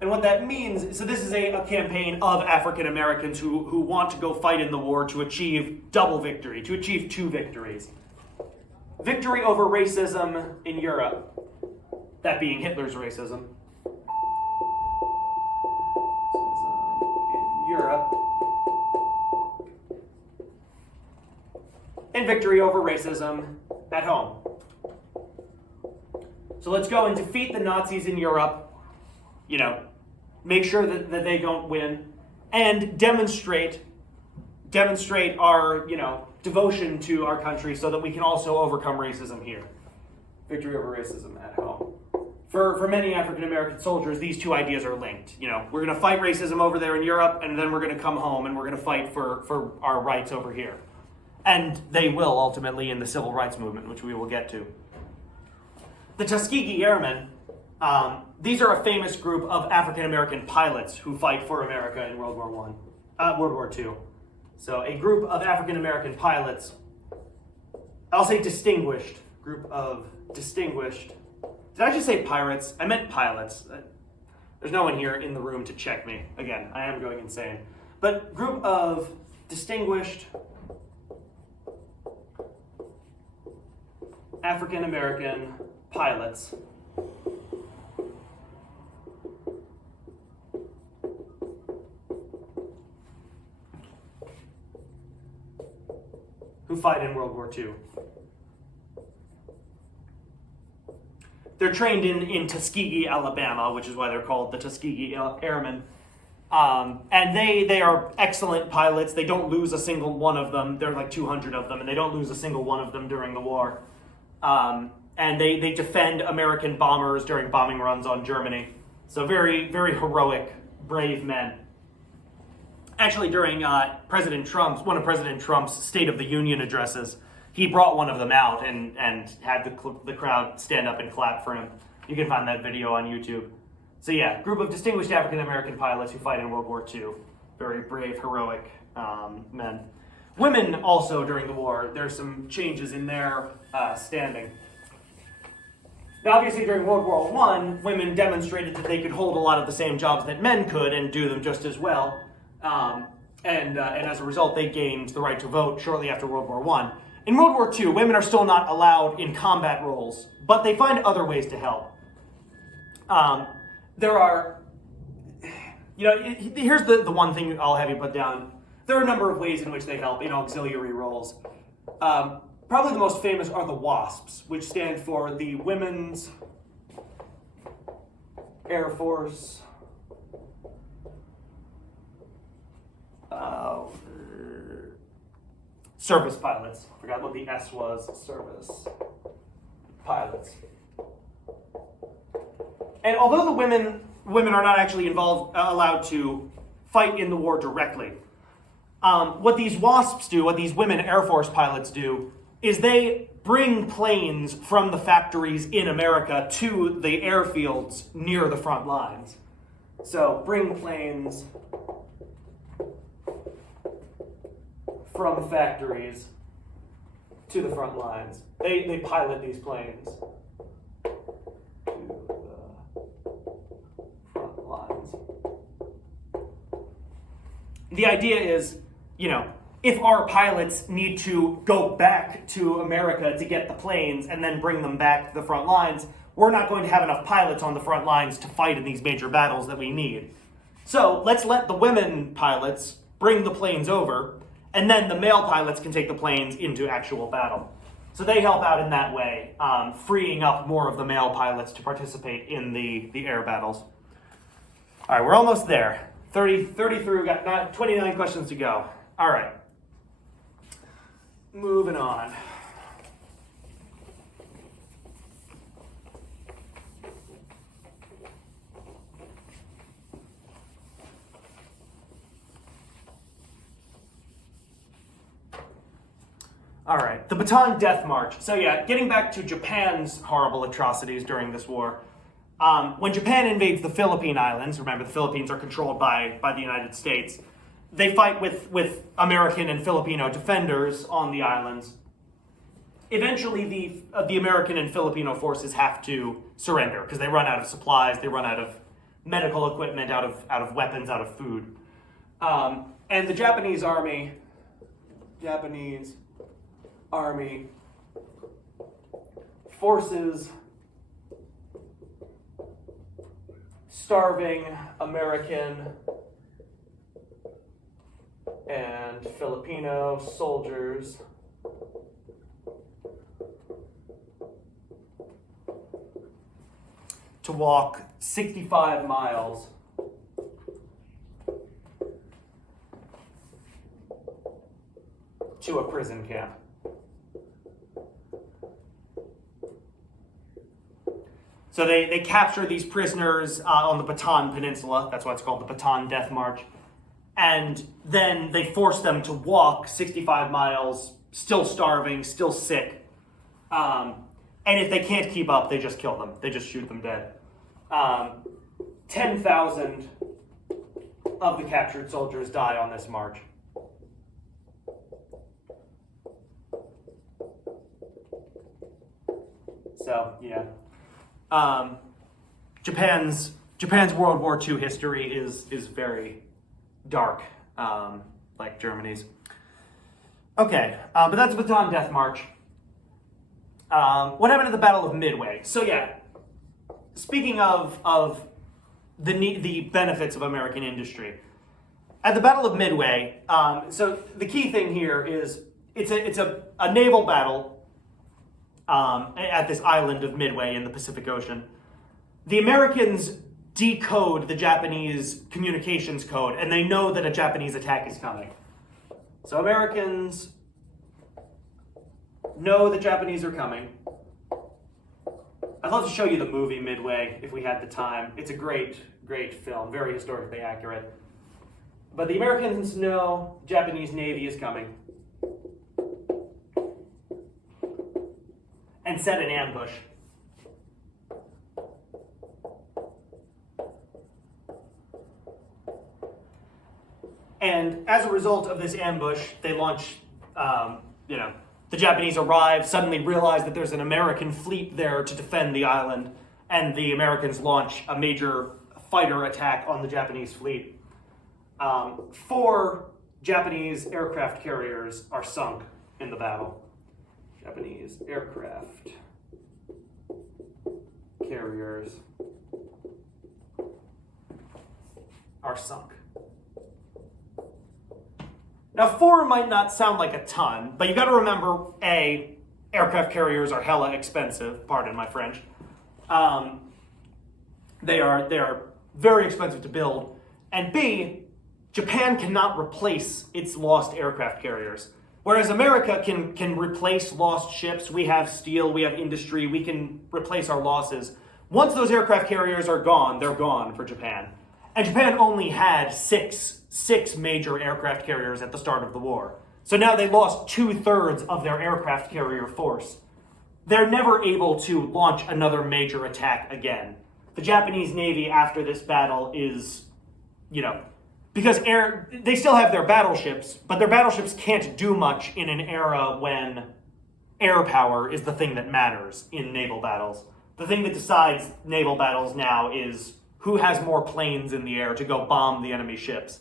And what that means, so this is a campaign of African Americans who want to go fight in the war to achieve double victory, to achieve two victories. Victory over racism in Europe, that being Hitler's racism. In Europe. And victory over racism at home. So let's go and defeat the Nazis in Europe, you know, make sure that they don't win, and demonstrate our, you know, devotion to our country so that we can also overcome racism here. Victory over racism at home. For many African American soldiers, these two ideas are linked. You know, we're going to fight racism over there in Europe, and then we're going to come home and we're going to fight for our rights over here. And they will ultimately in the civil rights movement, which we will get to. The Tuskegee Airmen, these are a famous group of African American pilots who fight for America in World War II. So a group of African American pilots, I'll say distinguished, group of distinguished. Did I just say pirates? I meant pilots. There's no one here in the room to check me. Again, I am going insane. But group of distinguished African American pilots who fight in World War II. They're trained in Tuskegee, Alabama, which is why they're called the Tuskegee Airmen. And they are excellent pilots. They don't lose a single one of them. There are like 200 of them, and they don't lose a single one of them during the war. And they defend American bombers during bombing runs on Germany. So very, very heroic, brave men. Actually, during one of President Trump's State of the Union addresses, he brought one of them out and had the crowd stand up and clap for him. You can find that video on YouTube. So yeah, group of distinguished African American pilots who fight in World War II. Very brave, heroic men. Women also during the war, there's some changes in their standing. Now obviously during World War I, women demonstrated that they could hold a lot of the same jobs that men could and do them just as well. And as a result, they gained the right to vote shortly after World War I. In World War II, women are still not allowed in combat roles, but they find other ways to help. There are, you know, here's the one thing I'll have you put down. There are a number of ways in which they help in auxiliary roles. Probably the most famous are the WASPs, which stand for the Women's Air Force Service Pilots. I forgot what the S was. Service Pilots. And although the women are not actually allowed to fight in the war directly, what these WASPs do, what these women Air Force pilots do, is they bring planes from the factories in America to the airfields near the front lines. So bring planes from factories to the front lines. They pilot these planes to the front lines. The idea is, if our pilots need to go back to America to get the planes and then bring them back to the front lines, we're not going to have enough pilots on the front lines to fight in these major battles that we need. So let's let the women pilots bring the planes over, and then the male pilots can take the planes into actual battle. So they help out in that way, freeing up more of the male pilots to participate in the air battles. All right, we're almost there. 30 through, got 29 questions to go. All right. Moving on. All right, the Bataan Death March. So yeah, getting back to Japan's horrible atrocities during this war. When Japan invades the Philippine Islands, remember the Philippines are controlled by the United States, they fight with American and Filipino defenders on the islands. Eventually, the American and Filipino forces have to surrender because they run out of supplies, they run out of medical equipment, out of weapons, out of food. And the Japanese army forces starving American and Filipino soldiers to walk 65 miles to a prison camp. So they capture these prisoners on the Bataan Peninsula. That's why it's called the Bataan Death March. And then they force them to walk 65 miles, still starving, still sick. And if they can't keep up, they just kill them. They just shoot them dead. 10,000 of the captured soldiers die on this march. So, yeah. Japan's World War II history is very dark, like Germany's. Okay, but that's the Bataan Death March. What happened at the Battle of Midway? So yeah, speaking of the benefits of American industry, at the Battle of Midway, so the key thing here is it's a naval battle at this island of Midway in the Pacific Ocean. The Americans decode the Japanese communications code, and they know that a Japanese attack is coming. So Americans know the Japanese are coming. I'd love to show you the movie Midway if we had the time. It's a great film, very historically accurate. But the Americans know Japanese Navy is coming and set an ambush. And as a result of this ambush, they launch, the Japanese arrive, suddenly realize that there's an American fleet there to defend the island, and the Americans launch a major fighter attack on the Japanese fleet. 4 Japanese aircraft carriers are sunk in the battle. Japanese aircraft carriers are sunk. Now, 4 might not sound like a ton, but you got to remember, A, aircraft carriers are hella expensive. Pardon my French. They are very expensive to build, and B, Japan cannot replace its lost aircraft carriers. Whereas America can replace lost ships. We have steel, we have industry, we can replace our losses. Once those aircraft carriers are gone, they're gone for Japan. And Japan only had six major aircraft carriers at the start of the war. So now they lost 2/3 of their aircraft carrier force. They're never able to launch another major attack again. The Japanese Navy after this battle is, because they still have their battleships, but their battleships can't do much in an era when air power is the thing that matters in naval battles. The thing that decides naval battles now is who has more planes in the air to go bomb the enemy ships.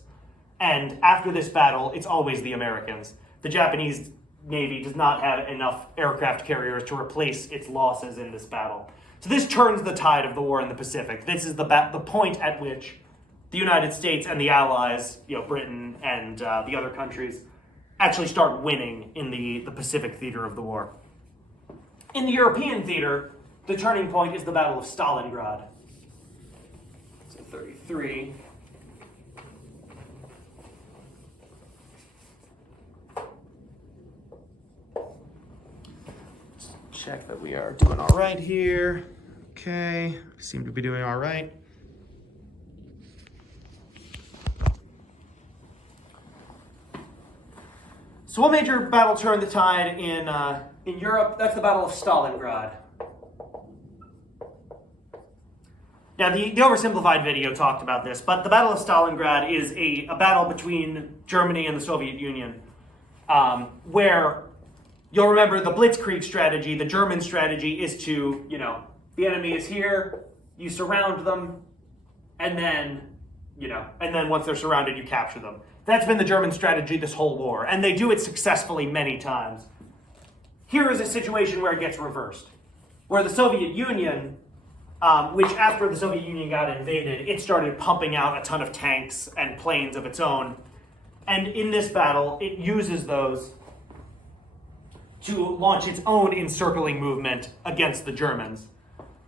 And after this battle, it's always the Americans. The Japanese Navy does not have enough aircraft carriers to replace its losses in this battle. So this turns the tide of the war in the Pacific. This is the point at which the United States and the Allies, Britain and the other countries, actually start winning in the Pacific theater of the war. In the European theater, the turning point is the Battle of Stalingrad. So 33. Check that we are doing all right here. Okay, seem to be doing all right. So what major battle turned the tide in Europe? That's the Battle of Stalingrad. Now, the oversimplified video talked about this, but the Battle of Stalingrad is a battle between Germany and the Soviet Union, where you'll remember the Blitzkrieg strategy. The German strategy is to, the enemy is here, you surround them, and then once they're surrounded, you capture them. That's been the German strategy this whole war, and they do it successfully many times. Here is a situation where it gets reversed, where the Soviet Union, which after the Soviet Union got invaded, it started pumping out a ton of tanks and planes of its own. And in this battle, it uses those to launch its own encircling movement against the Germans.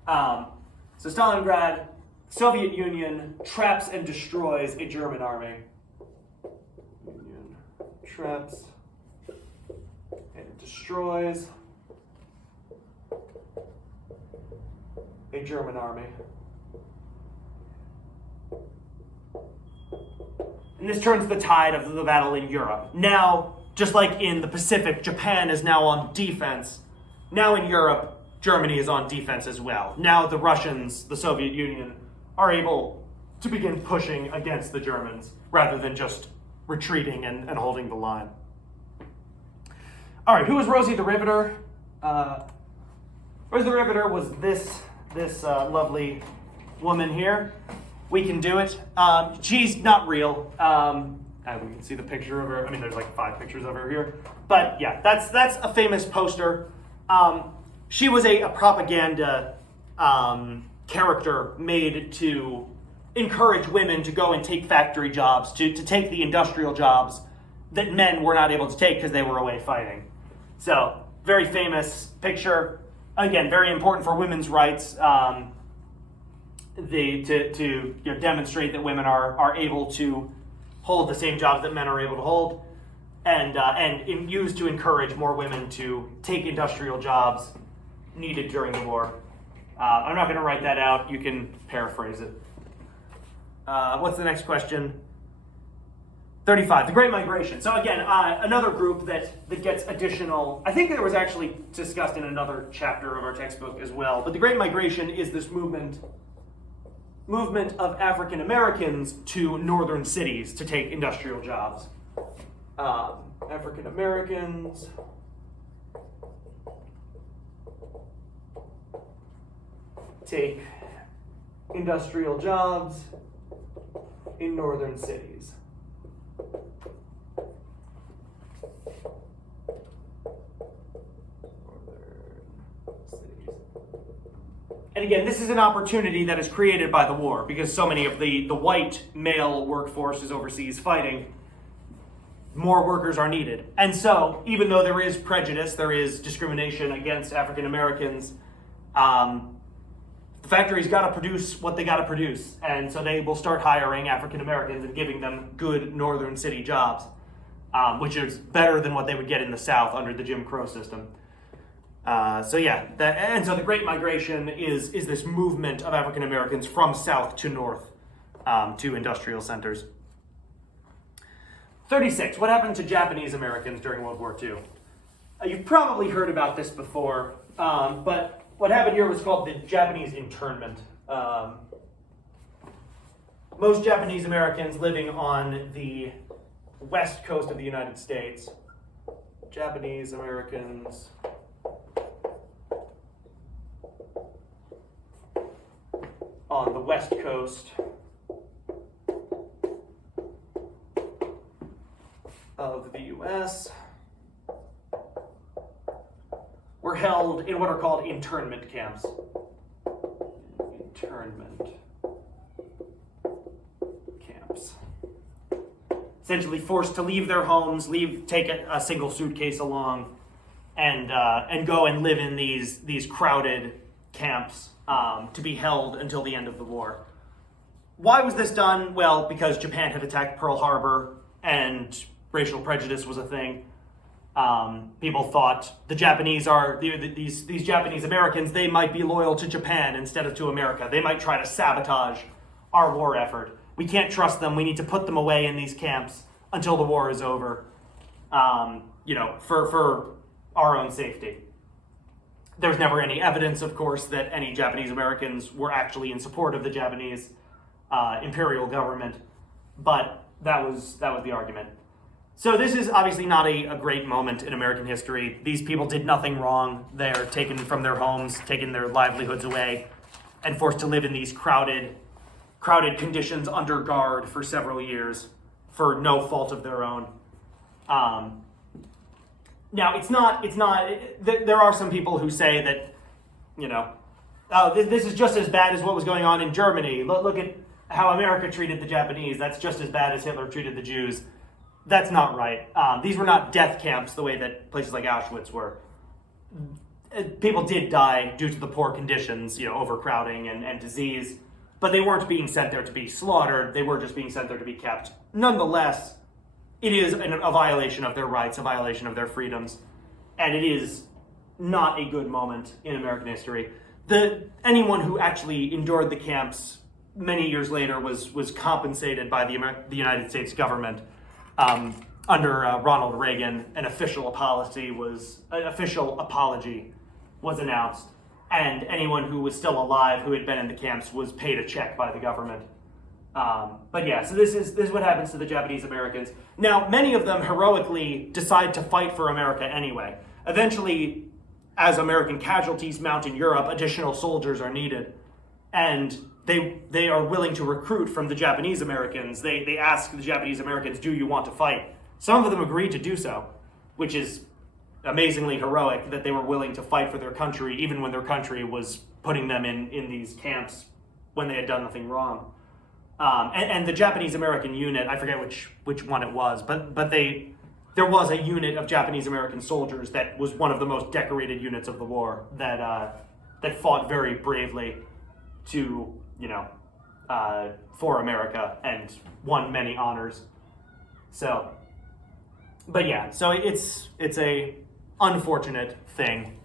So Stalingrad, Soviet Union traps and destroys a German army. Union traps and destroys a German army. And this turns the tide of the battle in Europe. Now, just like in the Pacific, Japan is now on defense. Now in Europe, Germany is on defense as well. Now the Russians, the Soviet Union, are able to begin pushing against the Germans rather than just retreating and holding the line. All right, who was Rosie the Riveter? Rosie the Riveter was this lovely woman here. We can do it. She's not real. We can see the picture of her. I mean, there's like 5 pictures of her here. But yeah, that's a famous poster. She was a propaganda character made to encourage women to go and take factory jobs, to take the industrial jobs that men were not able to take because they were away fighting. So, very famous picture. Again, very important for women's rights. To demonstrate that women are able to hold the same jobs that men are able to hold, and used to encourage more women to take industrial jobs needed during the war. I'm not going to write that out. You can paraphrase it. What's the next question? 35, the Great Migration. So again, another group that gets additional, I think it was actually discussed in another chapter of our textbook as well, but the Great Migration is this movement of African Americans to northern cities to take industrial jobs. African Americans take industrial jobs in northern cities. And again, this is an opportunity that is created by the war because so many of the white male workforce is overseas fighting. More workers are needed. And so, even though there is prejudice, there is discrimination against African Americans, the factories got to produce what they got to produce. And so they will start hiring African Americans and giving them good northern city jobs, which is better than what they would get in the South under the Jim Crow system. So the Great Migration is this movement of African Americans from south to north to industrial centers. 36. What happened to Japanese Americans during World War II? You've probably heard about this before, but what happened here was called the Japanese internment. Most Japanese Americans living on the west coast of the United States, Japanese Americans on the west coast of the U.S. were held in what are called internment camps. Internment camps. Essentially forced to leave their homes, take a single suitcase along, and go and live in these crowded camps to be held until the end of the war. Why was this done? Well, because Japan had attacked Pearl Harbor and racial prejudice was a thing. People thought the Japanese these Japanese Americans, they might be loyal to Japan instead of to America. They might try to sabotage our war effort. We can't trust them. We need to put them away in these camps until the war is over, for our own safety. There's never any evidence, of course, that any Japanese Americans were actually in support of the Japanese imperial government, but that was the argument. So this is obviously not a great moment in American history. These people did nothing wrong. They're taken from their homes, taken their livelihoods away, and forced to live in these crowded conditions under guard for several years for no fault of their own. Now, there are some people who say that, this is just as bad as what was going on in Germany. Look at how America treated the Japanese. That's just as bad as Hitler treated the Jews. That's not right. These were not death camps the way that places like Auschwitz were. People did die due to the poor conditions, overcrowding and disease, but they weren't being sent there to be slaughtered. They were just being sent there to be kept. Nonetheless, it is a violation of their rights, a violation of their freedoms, and it is not a good moment in American history. Anyone who actually endured the camps many years later was compensated by the United States government. Under Ronald Reagan, an official apology was announced, and anyone who was still alive who had been in the camps was paid a check by the government. So this is what happens to the Japanese Americans. Now, many of them heroically decide to fight for America anyway. Eventually, as American casualties mount in Europe, additional soldiers are needed, and they are willing to recruit from the Japanese Americans. They ask the Japanese Americans, do you want to fight? Some of them agreed to do so, which is amazingly heroic that they were willing to fight for their country, even when their country was putting them in these camps when they had done nothing wrong. And the Japanese American unit, I forget which one it was, but there was a unit of Japanese American soldiers that was one of the most decorated units of the war that fought very bravely to for America and won many honors. So it's a unfortunate thing.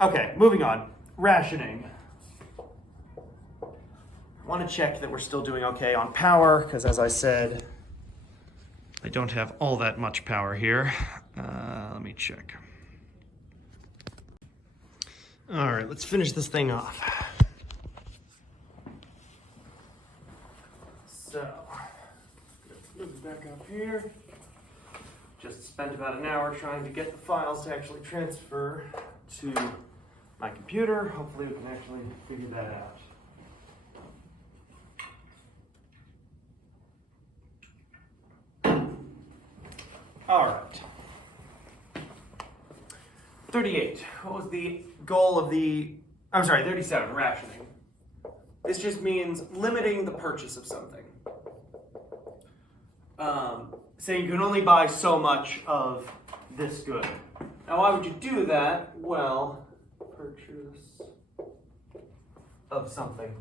Okay, moving on. Rationing. I want to check that we're still doing okay on power, because as I said, I don't have all that much power here. Let me check. All right, let's finish this thing off. So, let's move back up here. Just spent about an hour trying to get the files to actually transfer to my computer. Hopefully we can actually figure that out. All right. 38. What was the goal of 37, rationing. This just means limiting the purchase of something. Saying you can only buy so much of this good. Now, why would you do that? Well, purchase of something.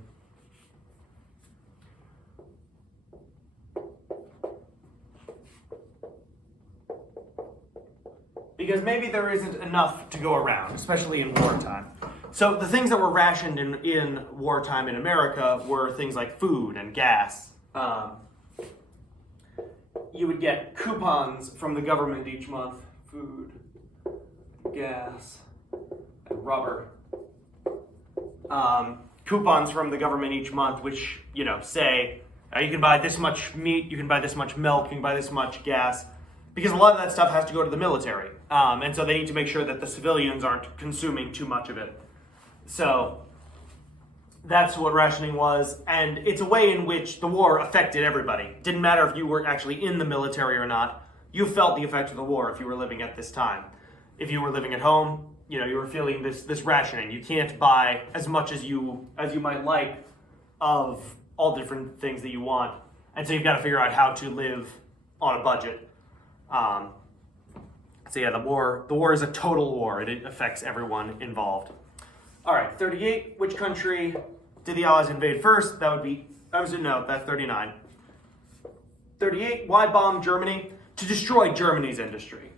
because maybe there isn't enough to go around, especially in wartime. So the things that were rationed in wartime in America were things like food and gas. You would get coupons from the government each month. Food, gas, and rubber. Coupons from the government each month, which, say, you can buy this much meat, you can buy this much milk, you can buy this much gas, because a lot of that stuff has to go to the military. And so they need to make sure that the civilians aren't consuming too much of it. So that's what rationing was, and it's a way in which the war affected everybody. Didn't matter if you were actually in the military or not, you felt the effect of the war if you were living at this time. If you were living at home, you were feeling this rationing. You can't buy as much as you might like of all different things that you want. And so you've got to figure out how to live on a budget. So yeah, the war is a total war. It affects everyone involved. All right, 38, which country did the Allies invade first? That would be, that's 39. 38, why bomb Germany? To destroy Germany's industry.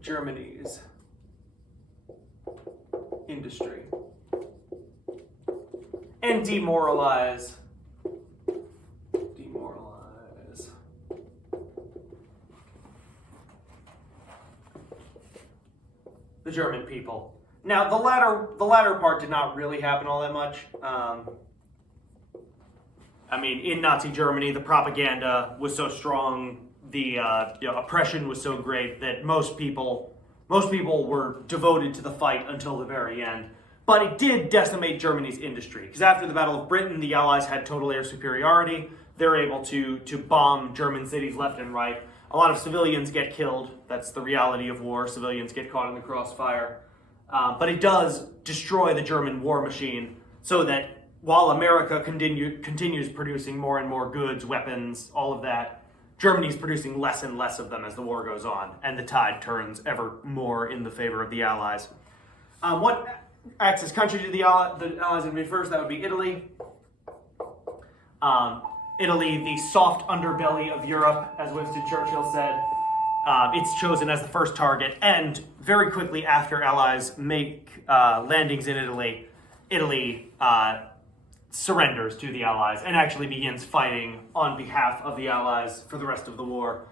Germany's industry. And demoralize the German people. Now, the latter part did not really happen all that much. In Nazi Germany, the propaganda was so strong, the oppression was so great that most people were devoted to the fight until the very end. But it did decimate Germany's industry, because after the Battle of Britain, the Allies had total air superiority. They're able to bomb German cities left and right. A lot of civilians get killed. That's the reality of war. Civilians get caught in the crossfire. But it does destroy the German war machine, so that while America continues producing more and more goods, weapons, all of that, Germany's producing less and less of them as the war goes on, and the tide turns ever more in the favor of the Allies. What Axis country did the Allies invade first? That would be Italy. Italy, the soft underbelly of Europe, as Winston Churchill said. It's chosen as the first target, and very quickly after Allies make landings in Italy, Italy surrenders to the Allies and actually begins fighting on behalf of the Allies for the rest of the war.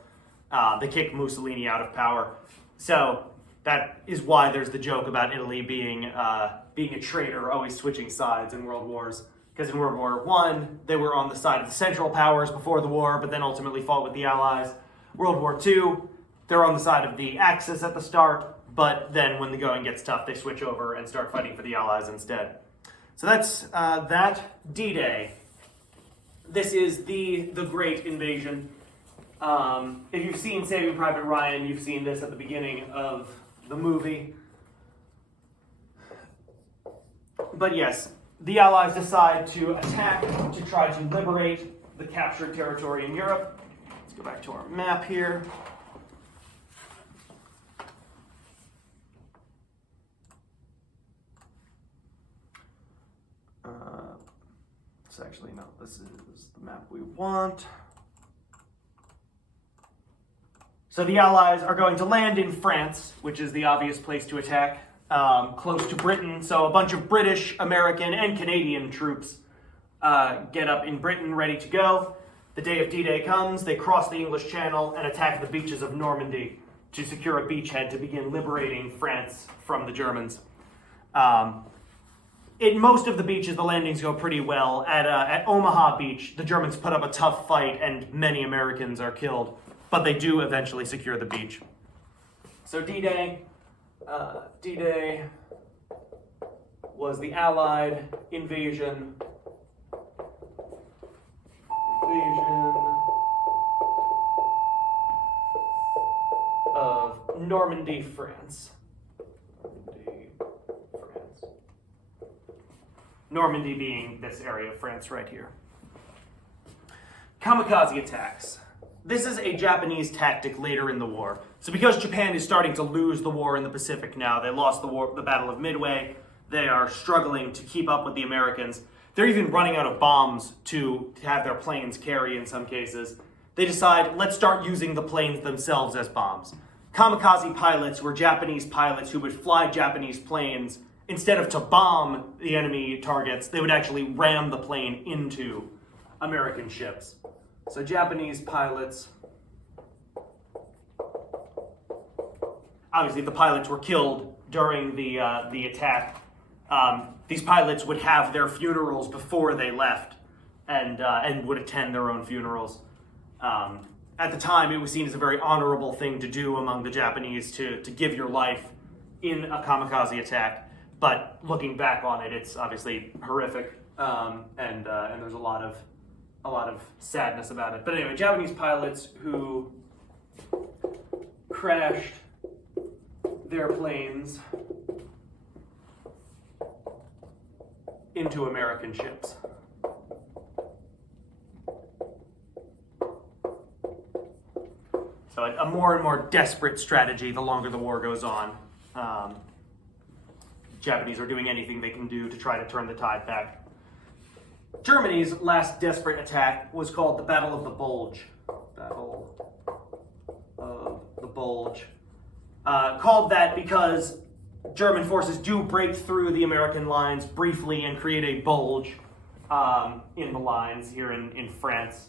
They kick Mussolini out of power. So that is why there's the joke about Italy being a traitor, always switching sides in world wars. Because in World War I, they were on the side of the Central Powers before the war, but then ultimately fought with the Allies. World War II, they're on the side of the Axis at the start, but then when the going gets tough, they switch over and start fighting for the Allies instead. So that's that. D-Day. This is the Great Invasion. If you've seen Saving Private Ryan, you've seen this at the beginning of the movie. But yes, the Allies decide to attack to try to liberate the captured territory in Europe. Let's go back to our map here. This is the map we want. So the Allies are going to land in France, which is the obvious place to attack, close to Britain. So a bunch of British, American, and Canadian troops get up in Britain ready to go. The day of D-Day comes, they cross the English Channel and attack the beaches of Normandy to secure a beachhead to begin liberating France from the Germans. In most of the beaches, the landings go pretty well. At Omaha Beach, the Germans put up a tough fight and many Americans are killed, but they do eventually secure the beach. So D-Day was the Allied invasion of Normandy, France. Normandy being this area of France right here. Kamikaze attacks. This is a Japanese tactic later in the war. So because Japan is starting to lose the war in the Pacific now, they lost the Battle of Midway, they are struggling to keep up with the Americans. They're even running out of bombs to have their planes carry in some cases. they decide, let's start using the planes themselves as bombs. Kamikaze pilots were Japanese pilots who would fly Japanese planes. Instead of to bomb the enemy targets, they would actually ram the plane into American ships. So Japanese pilots, obviously the pilots were killed during the attack. These pilots would have their funerals before they left, and would attend their own funerals. At the time, it was seen as a very honorable thing to do among the Japanese to give your life in a kamikaze attack. But looking back on it, it's obviously horrific, and there's a lot of sadness about it. But anyway, Japanese pilots who crashed their planes into American ships. So a more and more desperate strategy the longer the war goes on. Japanese are doing anything they can do to try to turn the tide back. Germany's last desperate attack was called the Battle of the Bulge. Battle of the Bulge. Called that because German forces do break through the American lines briefly and create a bulge in the lines here in France.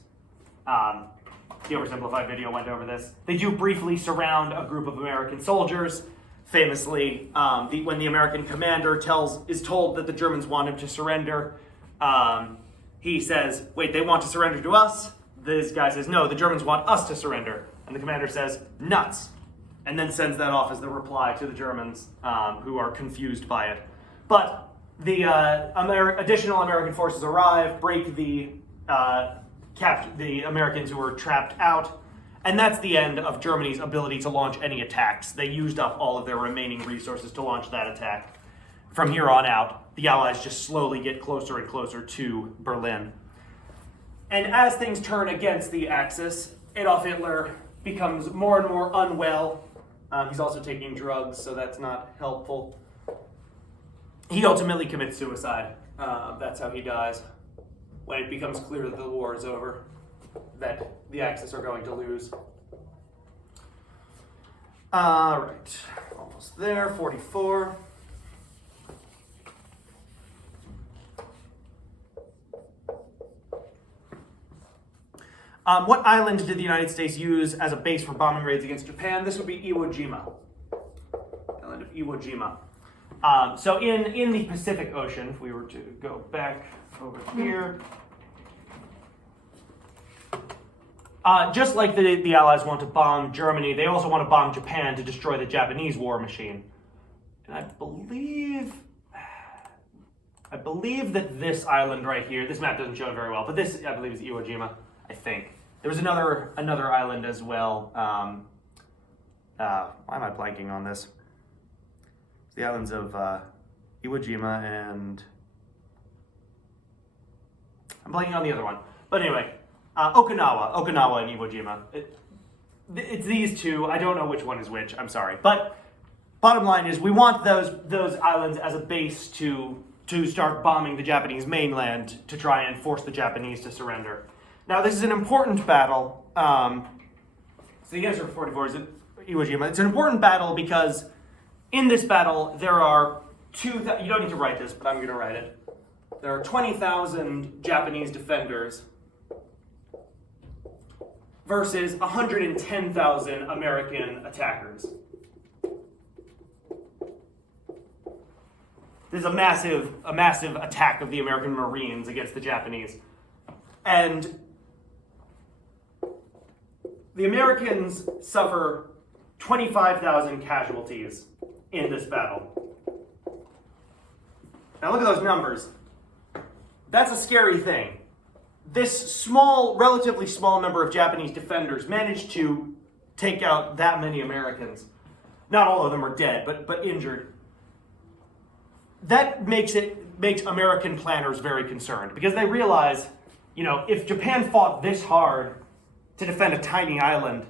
The oversimplified video went over this. They do briefly surround a group of American soldiers. Famously, when the American commander is told that the Germans want him to surrender, he says, wait, they want to surrender to us? This guy says, no, the Germans want us to surrender. And the commander says, nuts. And then sends that off as the reply to the Germans, who are confused by it. But the additional American forces arrive, break the Americans who were trapped out, and that's the end of Germany's ability to launch any attacks. They used up all of their remaining resources to launch that attack. From here on out, the Allies just slowly get closer and closer to Berlin. And as things turn against the Axis, Adolf Hitler becomes more and more unwell. He's also taking drugs, so that's not helpful. He ultimately commits suicide. That's how he dies. When it becomes clear that the war is over, that the Axis are going to lose. All right, almost there, 44. What island did the United States use as a base for bombing raids against Japan? This would be Iwo Jima. Island of Iwo Jima. So in the Pacific Ocean, if we were to go back over here, just like the Allies want to bomb Germany, they also want to bomb Japan to destroy the Japanese war machine. And I believe that this island right here, this map doesn't show it very well, but this, I believe, is Iwo Jima, I think. There was another island as well. Why am I blanking on this? It's the islands of Iwo Jima and... I'm blanking on the other one. But anyway, Okinawa and Iwo Jima. It's these two. I don't know which one is which. I'm sorry. But bottom line is we want those islands as a base to start bombing the Japanese mainland to try and force the Japanese to surrender. Now, this is an important battle. So the answer for 44 is Iwo Jima. It's an important battle because in this battle, there are you don't need to write this, but I'm going to write it. There are 20,000 Japanese defenders versus 110,000 American attackers. This is a massive attack of the American Marines against the Japanese. And the Americans suffer 25,000 casualties in this battle. Now look at those numbers. That's a scary thing. This relatively small number of Japanese defenders managed to take out that many Americans. Not all of them are dead, but injured. That makes American planners very concerned because they realize, if Japan fought this hard to defend a tiny island,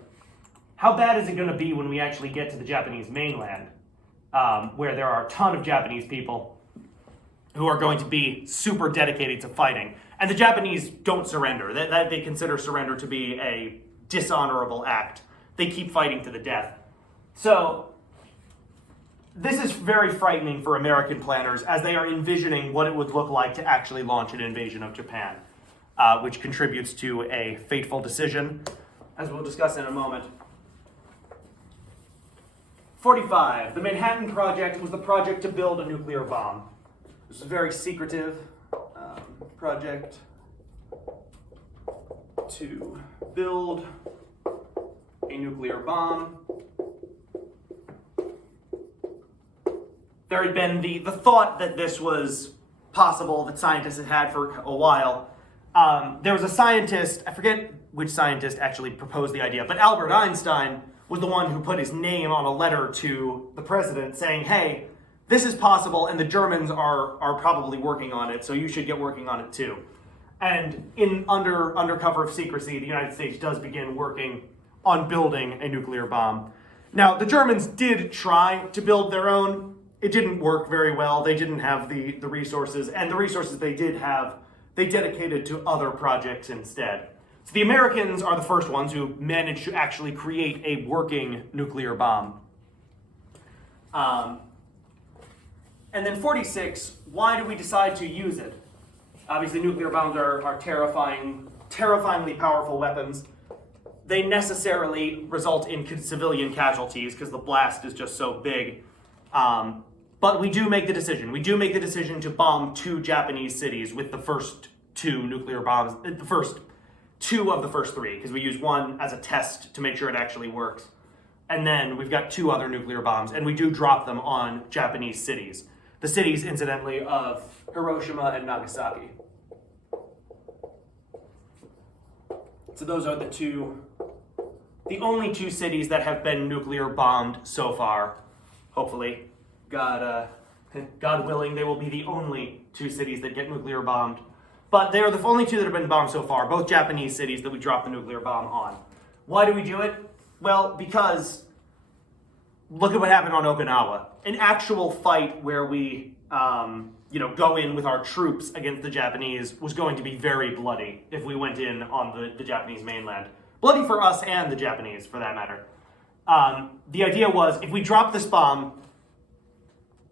how bad is it going to be when we actually get to the Japanese mainland, where there are a ton of Japanese people who are going to be super dedicated to fighting. And the Japanese don't surrender. They consider surrender to be dishonorable act. They keep fighting to the death. So this is very frightening for American planners as they are envisioning what it would look like to actually launch an invasion of Japan, which contributes to a fateful decision, as we'll discuss in a moment. 45. The Manhattan Project was the project to build a nuclear bomb. This was a very secretive project to build a nuclear bomb. There had been the thought that this was possible, that scientists had had for a while. There was a scientist, I forget which scientist actually proposed the idea, but Albert Einstein was the one who put his name on a letter to the president saying, hey, this is possible and the Germans are probably working on it, so you should get working on it too. And under cover of secrecy, the United States does begin working on building a nuclear bomb. Now, the Germans did try to build their own. It didn't work very well. They didn't have the resources, and the resources they did have, they dedicated to other projects instead. So the Americans are the first ones who managed to actually create a working nuclear bomb. And then 46, why do we decide to use it? Obviously, nuclear bombs are terrifyingly powerful weapons. They necessarily result in civilian casualties because the blast is just so big. But we do make the decision. We do make the decision to bomb 2 Japanese cities with the first 2 nuclear bombs, the first 2 of the first 3, because we use one as a test to make sure it actually works. And then we've got 2 other nuclear bombs, and we do drop them on Japanese cities. The cities, incidentally, of Hiroshima and Nagasaki. So those are the only 2 cities that have been nuclear bombed so far. Hopefully, God willing, they will be the only 2 cities that get nuclear bombed. But they are the only 2 that have been bombed so far, both Japanese cities that we dropped the nuclear bomb on. Why do we do it? Well, because look at what happened on Okinawa. An actual fight where we go in with our troops against the Japanese was going to be very bloody if we went in on the Japanese mainland. Bloody for us and the Japanese, for that matter. The idea was, if we drop this bomb,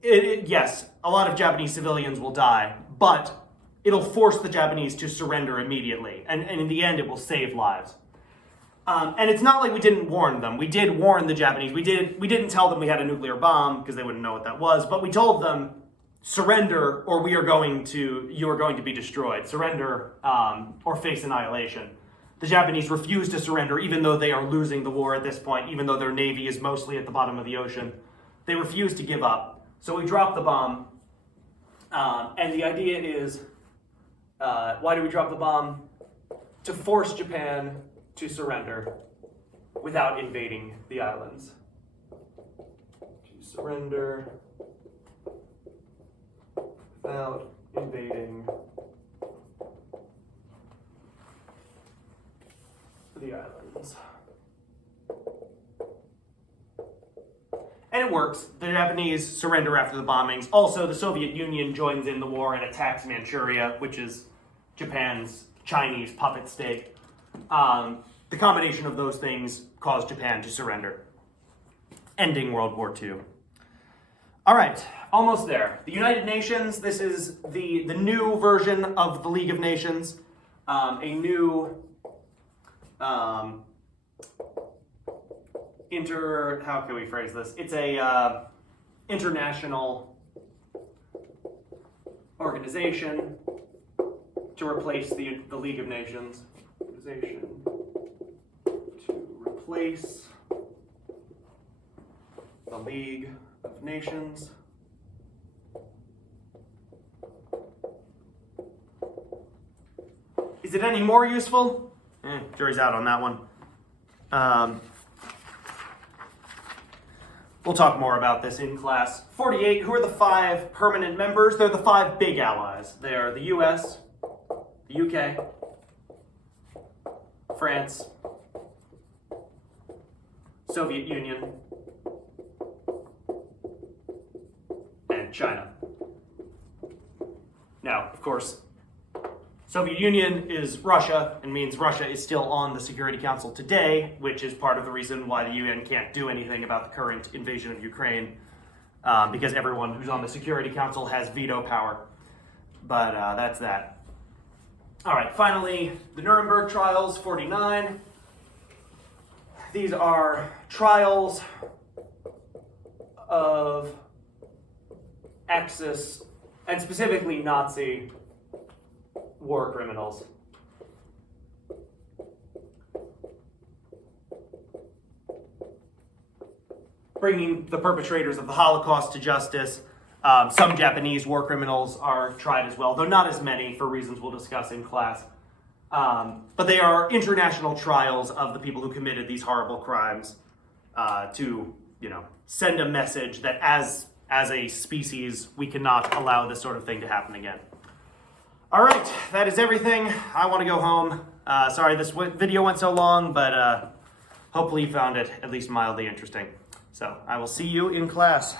yes, a lot of Japanese civilians will die, but it'll force the Japanese to surrender immediately, and in the end, it will save lives. And it's not like we didn't warn them. We did warn the Japanese. We didn't tell them we had a nuclear bomb because they wouldn't know what that was, but we told them, surrender or you are going to be destroyed. Surrender or face annihilation. The Japanese refuse to surrender even though they are losing the war at this point, even though their navy is mostly at the bottom of the ocean. They refuse to give up. So we drop the bomb. And the idea is, why do we drop the bomb? To force Japan to surrender without invading the islands. To surrender without invading the islands. And it works. The Japanese surrender after the bombings. Also, the Soviet Union joins in the war and attacks Manchuria, which is Japan's Chinese puppet state. The combination of those things caused Japan to surrender, ending World War II. All right, almost there. The United Nations, this is the new version of the League of Nations, a new how can we phrase this? It's a international organization to replace the League of Nations. Organization to replace the League of Nations. Is it any more useful? Jury's out on that one. We'll talk more about this in class. 48, who are the 5 permanent members? They're the 5 big allies. They are the US, the UK, France, Soviet Union, and China. Now, of course, Soviet Union is Russia, and means Russia is still on the Security Council today, which is part of the reason why the UN can't do anything about the current invasion of Ukraine, because everyone who's on the Security Council has veto power. But that's that. All right, finally, the Nuremberg trials, 49. These are trials of Axis, and specifically Nazi war criminals. Bringing the perpetrators of the Holocaust to justice. Some Japanese war criminals are tried as well, though not as many for reasons we'll discuss in class. But they are international trials of the people who committed these horrible crimes to, send a message that as a species, we cannot allow this sort of thing to happen again. All right, that is everything. I want to go home. Sorry this video went so long, but hopefully you found it at least mildly interesting. So I will see you in class.